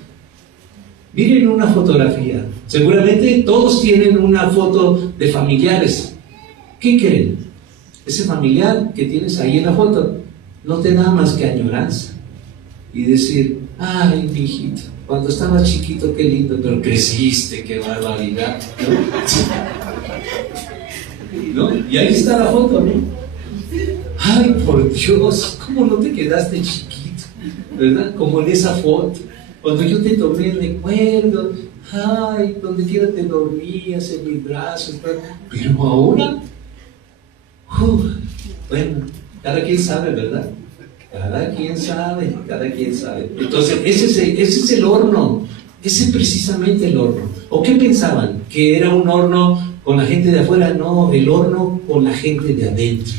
Miren una fotografía. Seguramente todos tienen una foto de familiares. ¿Qué creen? Ese familiar que tienes ahí en la foto no te da más que añoranza. Y decir, ay, mi hijito, cuando estabas chiquito, qué lindo, pero creciste, qué barbaridad, ¿no? ¿No? Y ahí está la foto, ¿no? Ay, por Dios, ¿cómo no te quedaste chiquito? ¿Verdad? Como en esa foto. Cuando yo te tomé, recuerdo, ay, donde quiera te dormías en mis brazos, pero ahora, bueno, cada quien sabe, ¿verdad? Cada quien sabe. Entonces, ese es el horno, ese es precisamente el horno. ¿O qué pensaban? ¿Que era un horno con la gente de afuera? No, el horno con la gente de adentro.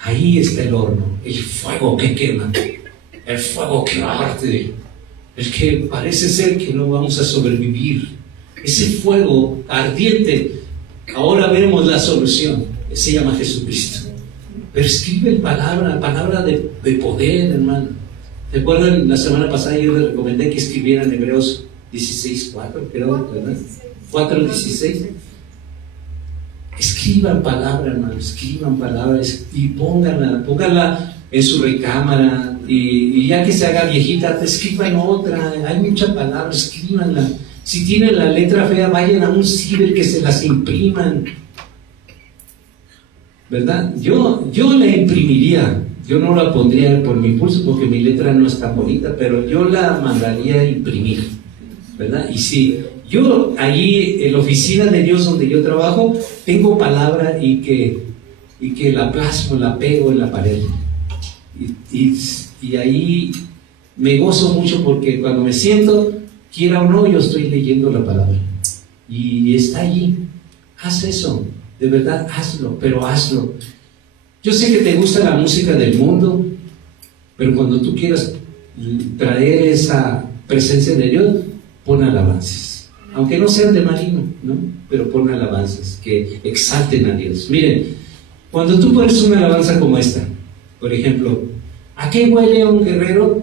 Ahí está el horno, el fuego que quema, el fuego que arde. Es que parece ser que no vamos a sobrevivir. Ese fuego ardiente, ahora vemos la solución. Se llama Jesucristo. Pero escribe palabra de poder, hermano. ¿Te acuerdan? La semana pasada yo les recomendé que escribieran Hebreos 16:4, creo, ¿verdad? 4:16. Escriban palabra, hermano, escriban palabras y pónganla en su recámara. Y ya que se haga viejita, escriban otra. Hay mucha palabra, escríbanla. Si tienen la letra fea, vayan a un ciber que se las impriman, ¿verdad? Yo la imprimiría. Yo no la pondría por mi impulso porque mi letra no es tan bonita, pero yo la mandaría a imprimir, ¿verdad? Y si yo allí en la oficina de Dios donde yo trabajo tengo palabra y que la plasmo, la pego en la pared. Y ahí me gozo mucho porque cuando me siento, quiera o no, yo estoy leyendo la palabra. Y está allí. Haz eso. De verdad, hazlo, pero hazlo. Yo sé que te gusta la música del mundo, pero cuando tú quieras traer esa presencia de Dios, pon alabanzas. Aunque no sean de marino, ¿no? Pero pon alabanzas que exalten a Dios. Miren, cuando tú pones una alabanza como esta, por ejemplo, ¿a qué huele un guerrero?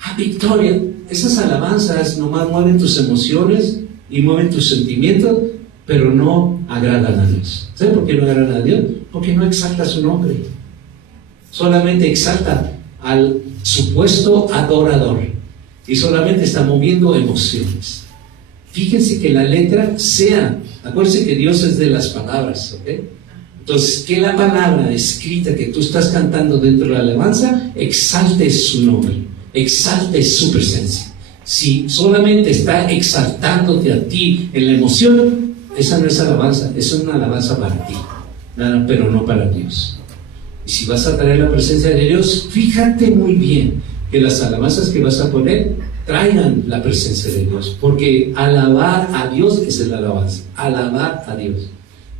A victoria. Esas alabanzas nomás mueven tus emociones y mueven tus sentimientos, pero no agradan a Dios. ¿Sabes por qué no agradan a Dios? Porque no exalta su nombre. Solamente exalta al supuesto adorador y solamente está moviendo emociones. Fíjense que la letra sea, acuérdense que Dios es de las palabras, ¿ok? Entonces, que la palabra escrita que tú estás cantando dentro de la alabanza exalte su nombre, exalte su presencia. Si solamente está exaltándote a ti en la emoción, esa no es alabanza, es una alabanza para ti, nada, pero no para Dios. Y si vas a traer la presencia de Dios, fíjate muy bien que las alabanzas que vas a poner traigan la presencia de Dios, porque alabar a Dios es la alabanza, alabar a Dios.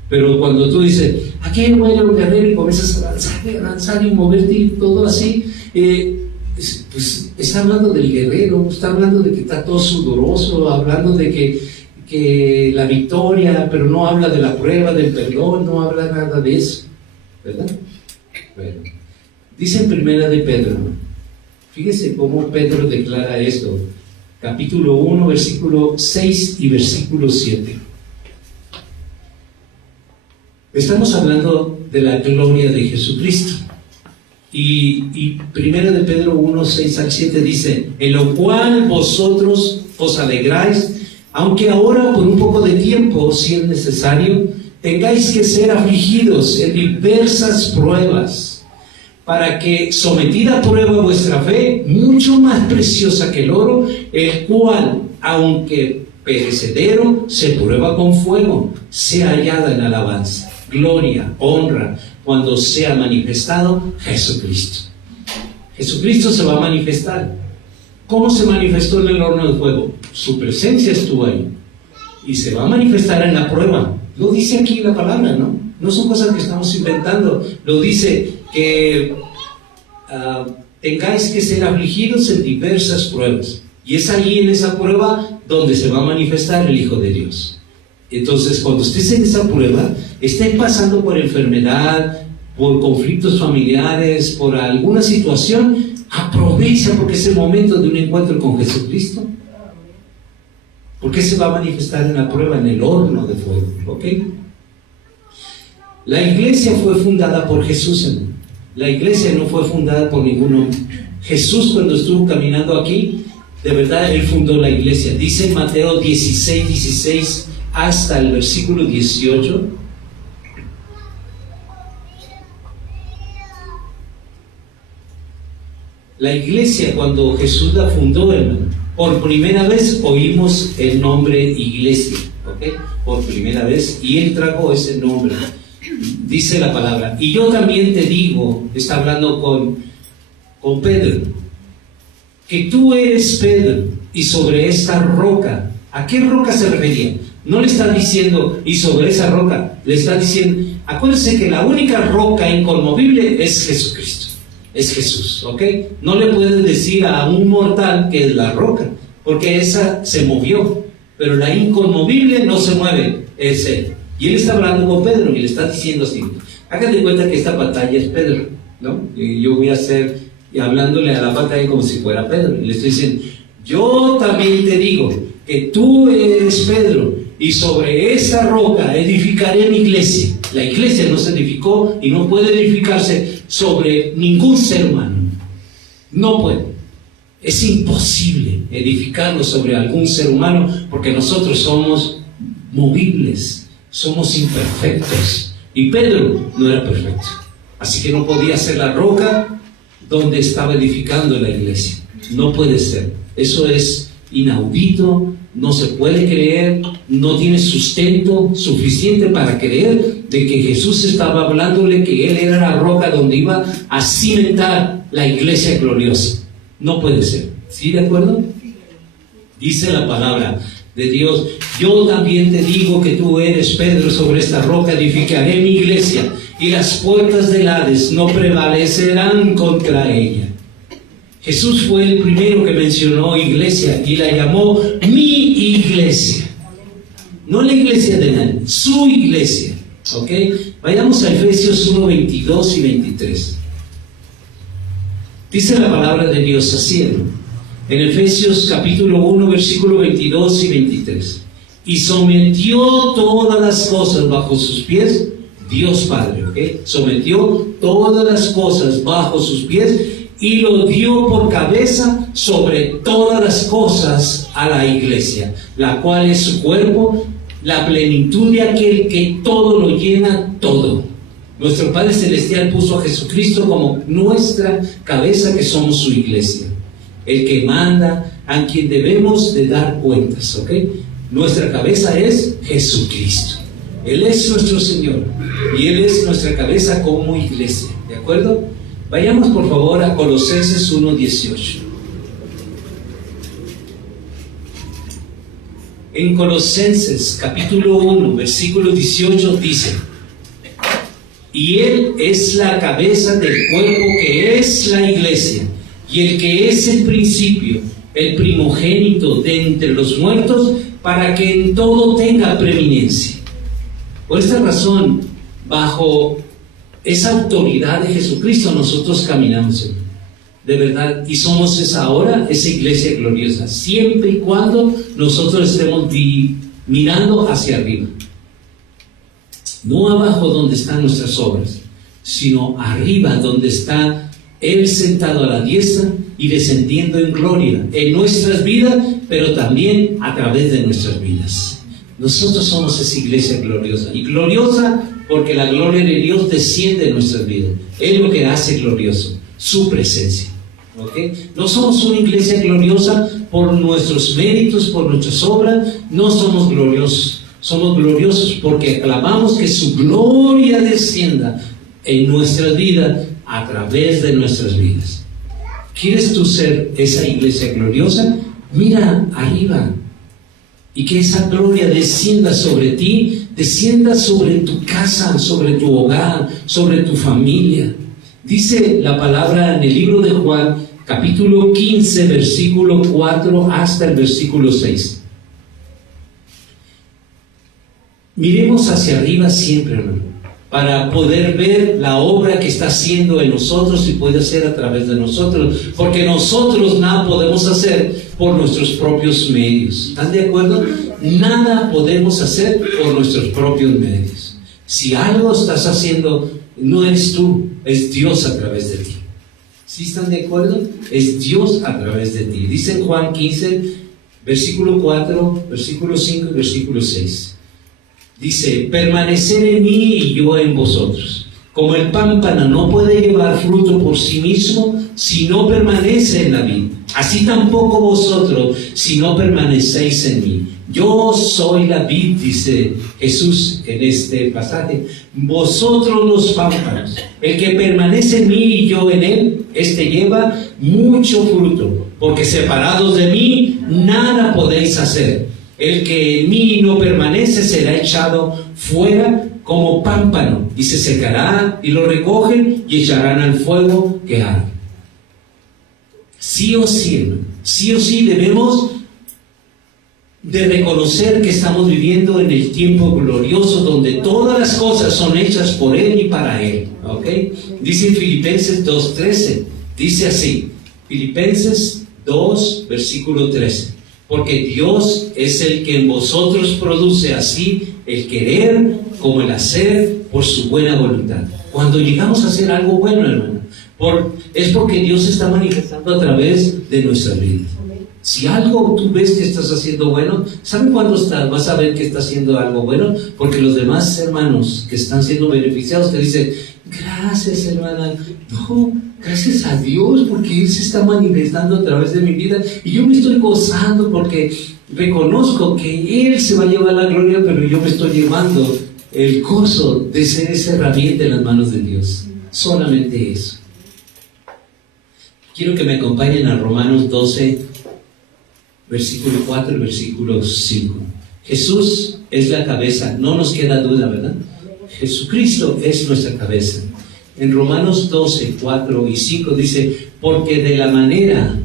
Pero cuando tú dices, ¿a qué huele un guerrero? Y comienzas a avanzar y moverte y todo así, pues está hablando del guerrero, está hablando de que está todo sudoroso, hablando de que la victoria, pero no habla de la prueba, del perdón, no habla nada de eso, ¿verdad? Bueno, dice en Primera de Pedro, fíjese cómo Pedro declara esto, capítulo 1, versículo 6 y versículo 7. Estamos hablando de la gloria de Jesucristo. Y Primera de Pedro 1, 6 al 7 dice, en lo cual vosotros os alegráis, aunque ahora por un poco de tiempo, si es necesario, tengáis que ser afligidos en diversas pruebas, para que, sometida a prueba vuestra fe, mucho más preciosa que el oro, el cual, aunque perecedero, se prueba con fuego, sea hallada en alabanza, gloria, honra, cuando sea manifestado Jesucristo. Jesucristo se va a manifestar. ¿Cómo se manifestó en el horno de fuego? Su presencia estuvo ahí. Y se va a manifestar en la prueba. Lo dice aquí la palabra, ¿no? No son cosas que estamos inventando. Lo dice que tengáis que ser afligidos en diversas pruebas. Y es allí en esa prueba donde se va a manifestar el Hijo de Dios. Entonces, cuando estés en esa prueba, estés pasando por enfermedad, por conflictos familiares, por alguna situación, aprovecha porque es el momento de un encuentro con Jesucristo. Porque se va a manifestar en la prueba, en el horno de fuego. ¿Ok? La iglesia fue fundada por Jesús, hermano. La iglesia no fue fundada por ningún hombre. Jesús, cuando estuvo caminando aquí, de verdad, Él fundó la iglesia. Dice en Mateo 16 hasta el versículo 18. La iglesia, cuando Jesús la fundó, hermano, por primera vez oímos el nombre iglesia, ¿ok? Por primera vez, y Él trajo ese nombre. Dice la palabra, y yo también te digo, está hablando con Pedro, que tú eres Pedro, y sobre esta roca, ¿a qué roca se refería? No le está diciendo, y sobre esa roca, le está diciendo, acuérdense que la única roca inconmovible es Jesucristo. Es Jesús, ¿ok? No le puedes decir a un mortal que es la roca, porque esa se movió, pero la inconmovible no se mueve, es Él. Y Él está hablando con Pedro y le está diciendo así, hágate cuenta que esta pantalla es Pedro, ¿no? Y yo voy a hacer, hablándole a la pantalla como si fuera Pedro, y le estoy diciendo, yo también te digo que tú eres Pedro, y sobre esa roca edificaré mi iglesia. La iglesia no se edificó y no puede edificarse sobre ningún ser humano. No puede. Es imposible edificarlo sobre algún ser humano porque nosotros somos movibles, somos imperfectos. Y Pedro no era perfecto. Así que no podía ser la roca donde estaba edificando la iglesia. No puede ser. Eso es inaudito. No se puede creer, no tiene sustento suficiente para creer de que Jesús estaba hablándole que Él era la roca donde iba a cimentar la iglesia gloriosa. No puede ser. ¿Sí, de acuerdo? Dice la palabra de Dios, yo también te digo que tú eres Pedro, sobre esta roca edificaré mi iglesia y las puertas del Hades no prevalecerán contra ella. Jesús fue el primero que mencionó iglesia y la llamó mi iglesia. No la iglesia de nadie, su iglesia. ¿Ok? Vayamos a Efesios 1, 22 y 23. Dice la palabra de Dios así, en Efesios capítulo 1, versículo 22 y 23. Y sometió todas las cosas bajo sus pies, Dios Padre, ¿ok? Sometió todas las cosas bajo sus pies y lo dio por cabeza sobre todas las cosas a la iglesia, la cual es su cuerpo, la plenitud de aquel que todo lo llena todo. Nuestro Padre Celestial puso a Jesucristo como nuestra cabeza, que somos su iglesia, el que manda, a quien debemos de dar cuentas, ¿ok? Nuestra cabeza es Jesucristo. Él es nuestro Señor y Él es nuestra cabeza como iglesia, ¿de acuerdo? Vayamos por favor a Colosenses 1:18. En Colosenses capítulo 1, versículo 18 dice, y Él es la cabeza del cuerpo que es la iglesia, y el que es el principio, el primogénito de entre los muertos, para que en todo tenga preeminencia. Por esta razón, bajo esa autoridad de Jesucristo nosotros caminamos, de verdad, y somos esa iglesia gloriosa, siempre y cuando nosotros estemos mirando hacia arriba, no abajo donde están nuestras obras, sino arriba donde está Él sentado a la diestra y descendiendo en gloria en nuestras vidas, pero también a través de nuestras vidas. Nosotros somos esa iglesia gloriosa, y gloriosa porque la gloria de Dios desciende en nuestras vidas. Es lo que hace glorioso, su presencia. ¿Okay? No somos una iglesia gloriosa por nuestros méritos, por nuestras obras. No somos gloriosos. Somos gloriosos porque aclamamos que su gloria descienda en nuestras vidas a través de nuestras vidas. ¿Quieres tú ser esa iglesia gloriosa? Mira arriba y que esa gloria descienda sobre ti, descienda sobre tu casa, sobre tu hogar, sobre tu familia. Dice la palabra en el libro de Juan, capítulo 15, versículo 4 hasta el versículo 6. Miremos hacia arriba siempre, hermano, para poder ver la obra que está haciendo en nosotros y puede hacer a través de nosotros, porque nosotros nada podemos hacer por nuestros propios medios. ¿Están de acuerdo? Nada podemos hacer por nuestros propios medios. Si algo estás haciendo, no eres tú, es Dios a través de ti. ¿Sí están de acuerdo? Es Dios a través de ti. Dice en Juan 15, versículo 4, versículo 5 y versículo 6. Dice, permaneced en mí y yo en vosotros. Como el pámpano no puede llevar fruto por sí mismo si no permanece en la vid, así tampoco vosotros si no permanecéis en mí. Yo soy la vid, dice Jesús en este pasaje. Vosotros los pámpanos. El que permanece en mí y yo en él, este lleva mucho fruto, porque separados de mí nada podéis hacer. El que en mí no permanece será echado fuera como pámpano y se secará, y lo recogen y echarán al fuego que arde. Sí o sí debemos de reconocer que estamos viviendo en el tiempo glorioso donde todas las cosas son hechas por Él y para Él. ¿Ok? Dice en Filipenses 2:13, dice así, Filipenses 2, versículo 13. Porque Dios es el que en vosotros produce así el querer como el hacer por su buena voluntad. Cuando llegamos a hacer algo bueno, hermano, es porque Dios está manifestando a través de nuestras vidas. Si algo tú ves que estás haciendo bueno, ¿saben cuándo vas a ver que estás haciendo algo bueno? Porque los demás hermanos que están siendo beneficiados te dicen, gracias hermana, no, gracias a Dios porque Él se está manifestando a través de mi vida y yo me estoy gozando porque reconozco que Él se va a llevar la gloria, pero yo me estoy llevando el gozo de ser esa herramienta en las manos de Dios. Solamente eso. Quiero que me acompañen a Romanos 12, versículo 4 y versículo 5. Jesús es la cabeza, no nos queda duda, ¿verdad? Jesucristo es nuestra cabeza. En Romanos 12, 4 y 5 dice, porque de la manera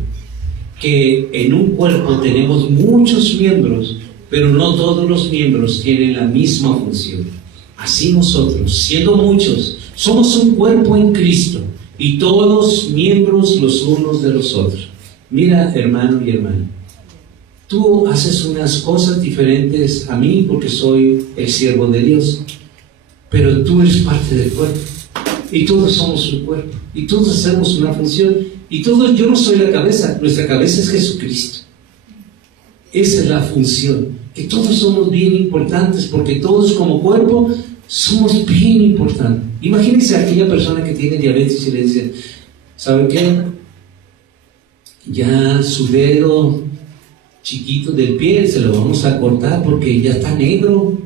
que en un cuerpo tenemos muchos miembros, pero no todos los miembros tienen la misma función. Así nosotros, siendo muchos, somos un cuerpo en Cristo y todos miembros los unos de los otros. Mira, hermano y hermana, tú haces unas cosas diferentes a mí porque soy el siervo de Dios, pero tú eres parte del cuerpo y todos somos un cuerpo y todos hacemos una función y todos, yo no soy la cabeza, nuestra cabeza es Jesucristo. Esa es la función, que todos somos bien importantes porque todos como cuerpo somos bien importantes. Imagínense a aquella persona que tiene diabetes y le dice, ¿sabe qué? Ya su dedo chiquito del pie se lo vamos a cortar porque ya está negro.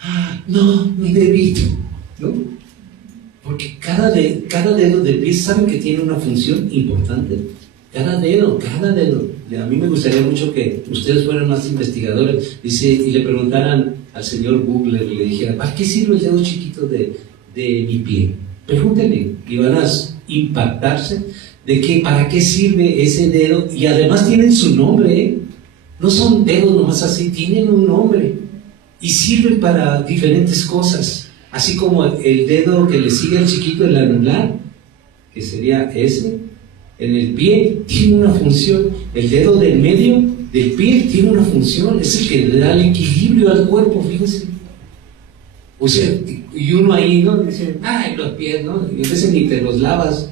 Ah, no, mi dedito, ¿no? Porque cada dedo del pie, ¿saben que tiene una función importante? Cada dedo. A mí me gustaría mucho que ustedes fueran más investigadores, dice, y le preguntaran al señor Google y le dijeran, ¿para qué sirve el dedo chiquito de mi pie? Pregúntenle, y van a impactarse de que para qué sirve ese dedo, y además tienen su nombre, ¿eh? No son dedos nomás así, tienen un nombre y sirven para diferentes cosas, así como el dedo que le sigue al chiquito, el anular, que sería ese, en el pie tiene una función. El dedo del medio del pie tiene una función, es el que le da el equilibrio al cuerpo, fíjense. O sea, y uno ahí, ¿no? Dice, ay, los pies, ¿no? Y a veces ni te los lavas,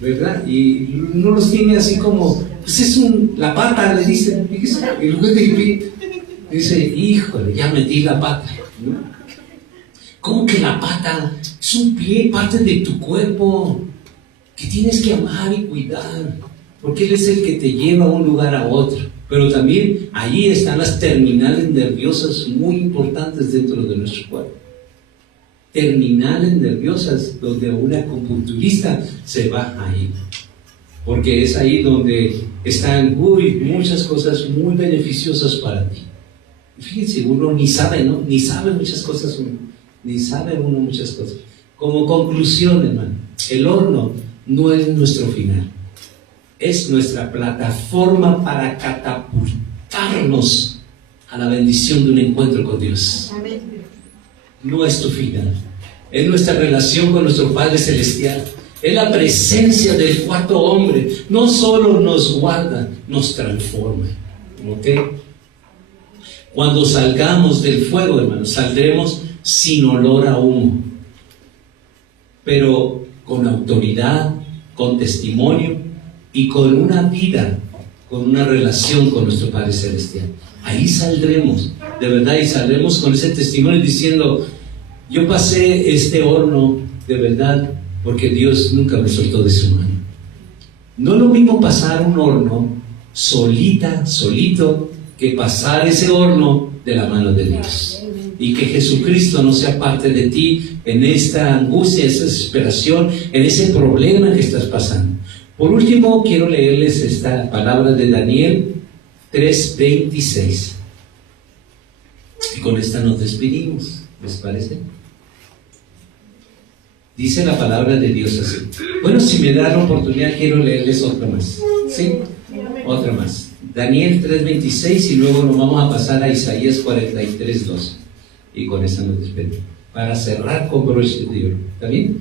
¿verdad? Y uno los tiene así como, pues es la pata, le dicen, fíjese, en lugar del pie. Dice, híjole, ya metí la pata, ¿no? ¿Cómo que la pata? Es un pie, parte de tu cuerpo, que tienes que amar y cuidar, porque Él es el que te lleva de un lugar a otro. Pero también allí están las terminales nerviosas muy importantes dentro de nuestro cuerpo. Terminales nerviosas donde un acupunturista se va ahí, porque es ahí donde están muchas cosas muy beneficiosas para ti. Fíjense, uno ni sabe, ¿no? Ni sabe muchas cosas muchas cosas. Como conclusión, hermano, el horno no es nuestro final, es nuestra plataforma para catapultarnos a la bendición de un encuentro con Dios. No es tu final, es nuestra relación con nuestro Padre Celestial. Es la presencia del cuarto hombre. No solo nos guarda, nos transforma. ¿Ok? Cuando salgamos del fuego, hermanos, saldremos sin olor a humo, pero con autoridad, con testimonio y con una vida, con una relación con nuestro Padre Celestial. Ahí saldremos, de verdad, y saldremos con ese testimonio diciendo: yo pasé este horno de verdad porque Dios nunca me soltó de su mano. No es lo mismo pasar un horno solito, que pasar ese horno de la mano de Dios. Y que Jesucristo no sea parte de ti en esta angustia, esa desesperación, en ese problema que estás pasando. Por último, quiero leerles esta palabra de Daniel 3:26. Y con esta nos despedimos, ¿les parece? Dice la palabra de Dios así. Bueno, si me dan la oportunidad, quiero leerles otra más. ¿Sí? Otra más. Daniel 3:26 y luego nos vamos a pasar a Isaías 43:2. Y con esa nos despedimos. Para cerrar con broche de oro. ¿Está bien?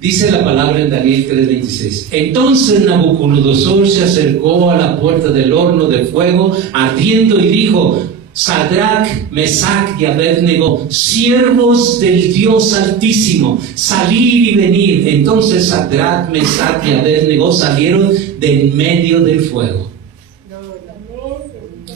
Dice la palabra en Daniel 3:26. Entonces Nabucodonosor se acercó a la puerta del horno de fuego ardiendo y dijo: Sadrach, Mesach y Abednego, siervos del Dios Altísimo, salid y venid. Entonces Sadrach, Mesach y Abednego salieron de en medio del fuego.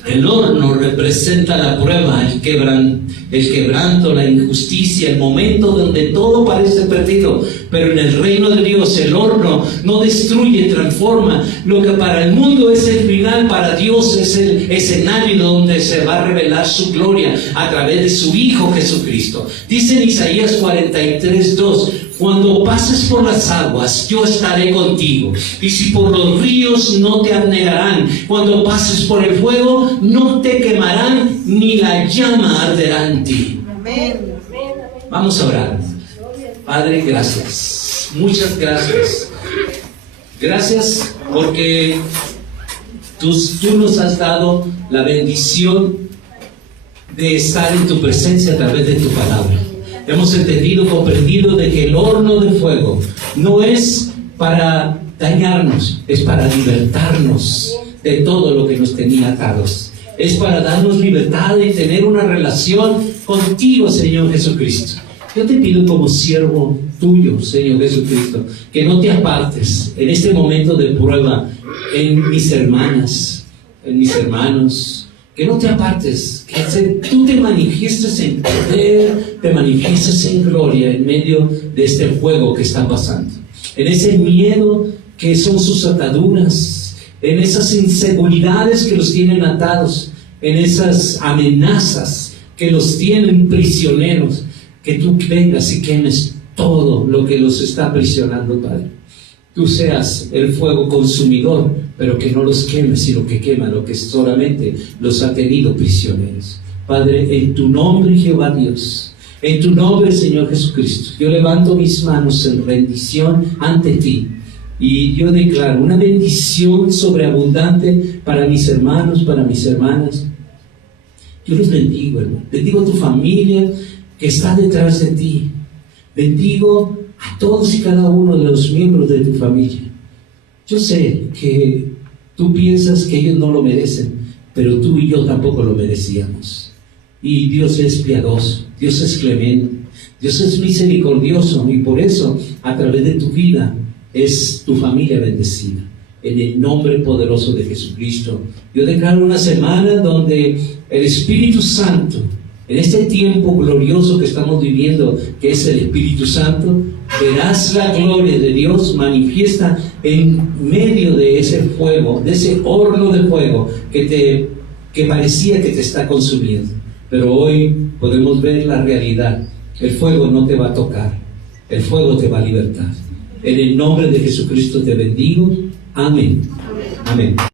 El horno representa la prueba, el quebranto, la injusticia, el momento donde todo parece perdido. Pero en el reino de Dios el horno no destruye, transforma. Lo que para el mundo es el final, para Dios es el escenario donde se va a revelar su gloria a través de su Hijo Jesucristo. Dice en Isaías 43:2: cuando pases por las aguas, yo estaré contigo. Y si por los ríos, no te anegarán. Cuando pases por el fuego, no te quemarán, ni la llama arderá en ti. Amén. Vamos a orar. Padre, gracias. Muchas gracias. Gracias porque tú nos has dado la bendición de estar en tu presencia a través de tu palabra. Hemos entendido, comprendido de que el horno de fuego no es para dañarnos, es para libertarnos de todo lo que nos tenía atados. Es para darnos libertad y tener una relación contigo, Señor Jesucristo. Yo te pido como siervo tuyo, Señor Jesucristo, que no te apartes en este momento de prueba en mis hermanas, en mis hermanos. Que no te apartes, que tú te manifiestes en poder, te manifiestes en gloria en medio de este fuego que está pasando. En ese miedo que son sus ataduras, en esas inseguridades que los tienen atados, en esas amenazas que los tienen prisioneros, que tú vengas y quemes todo lo que los está aprisionando, Padre. Tú seas el fuego consumidor, pero que no los queme, sino que quema lo que solamente los ha tenido prisioneros. Padre, en tu nombre, Jehová Dios, en tu nombre, Señor Jesucristo, yo levanto mis manos en rendición ante ti y yo declaro una bendición sobreabundante para mis hermanos, para mis hermanas. Yo los bendigo, hermano. Bendigo a tu familia que está detrás de ti. Bendigo a todos y cada uno de los miembros de tu familia. Yo sé que tú piensas que ellos no lo merecen, pero tú y yo tampoco lo merecíamos. Y Dios es piadoso, Dios es clemente, Dios es misericordioso, y por eso a través de tu vida es tu familia bendecida. En el nombre poderoso de Jesucristo, yo declaro una semana donde el Espíritu Santo, en este tiempo glorioso que estamos viviendo, que es el Espíritu Santo, verás la gloria de Dios manifiesta en medio de ese fuego, de ese horno de fuego que parecía que te está consumiendo. Pero hoy podemos ver la realidad. El fuego no te va a tocar, el fuego te va a libertar. En el nombre de Jesucristo te bendigo. Amén. Amén.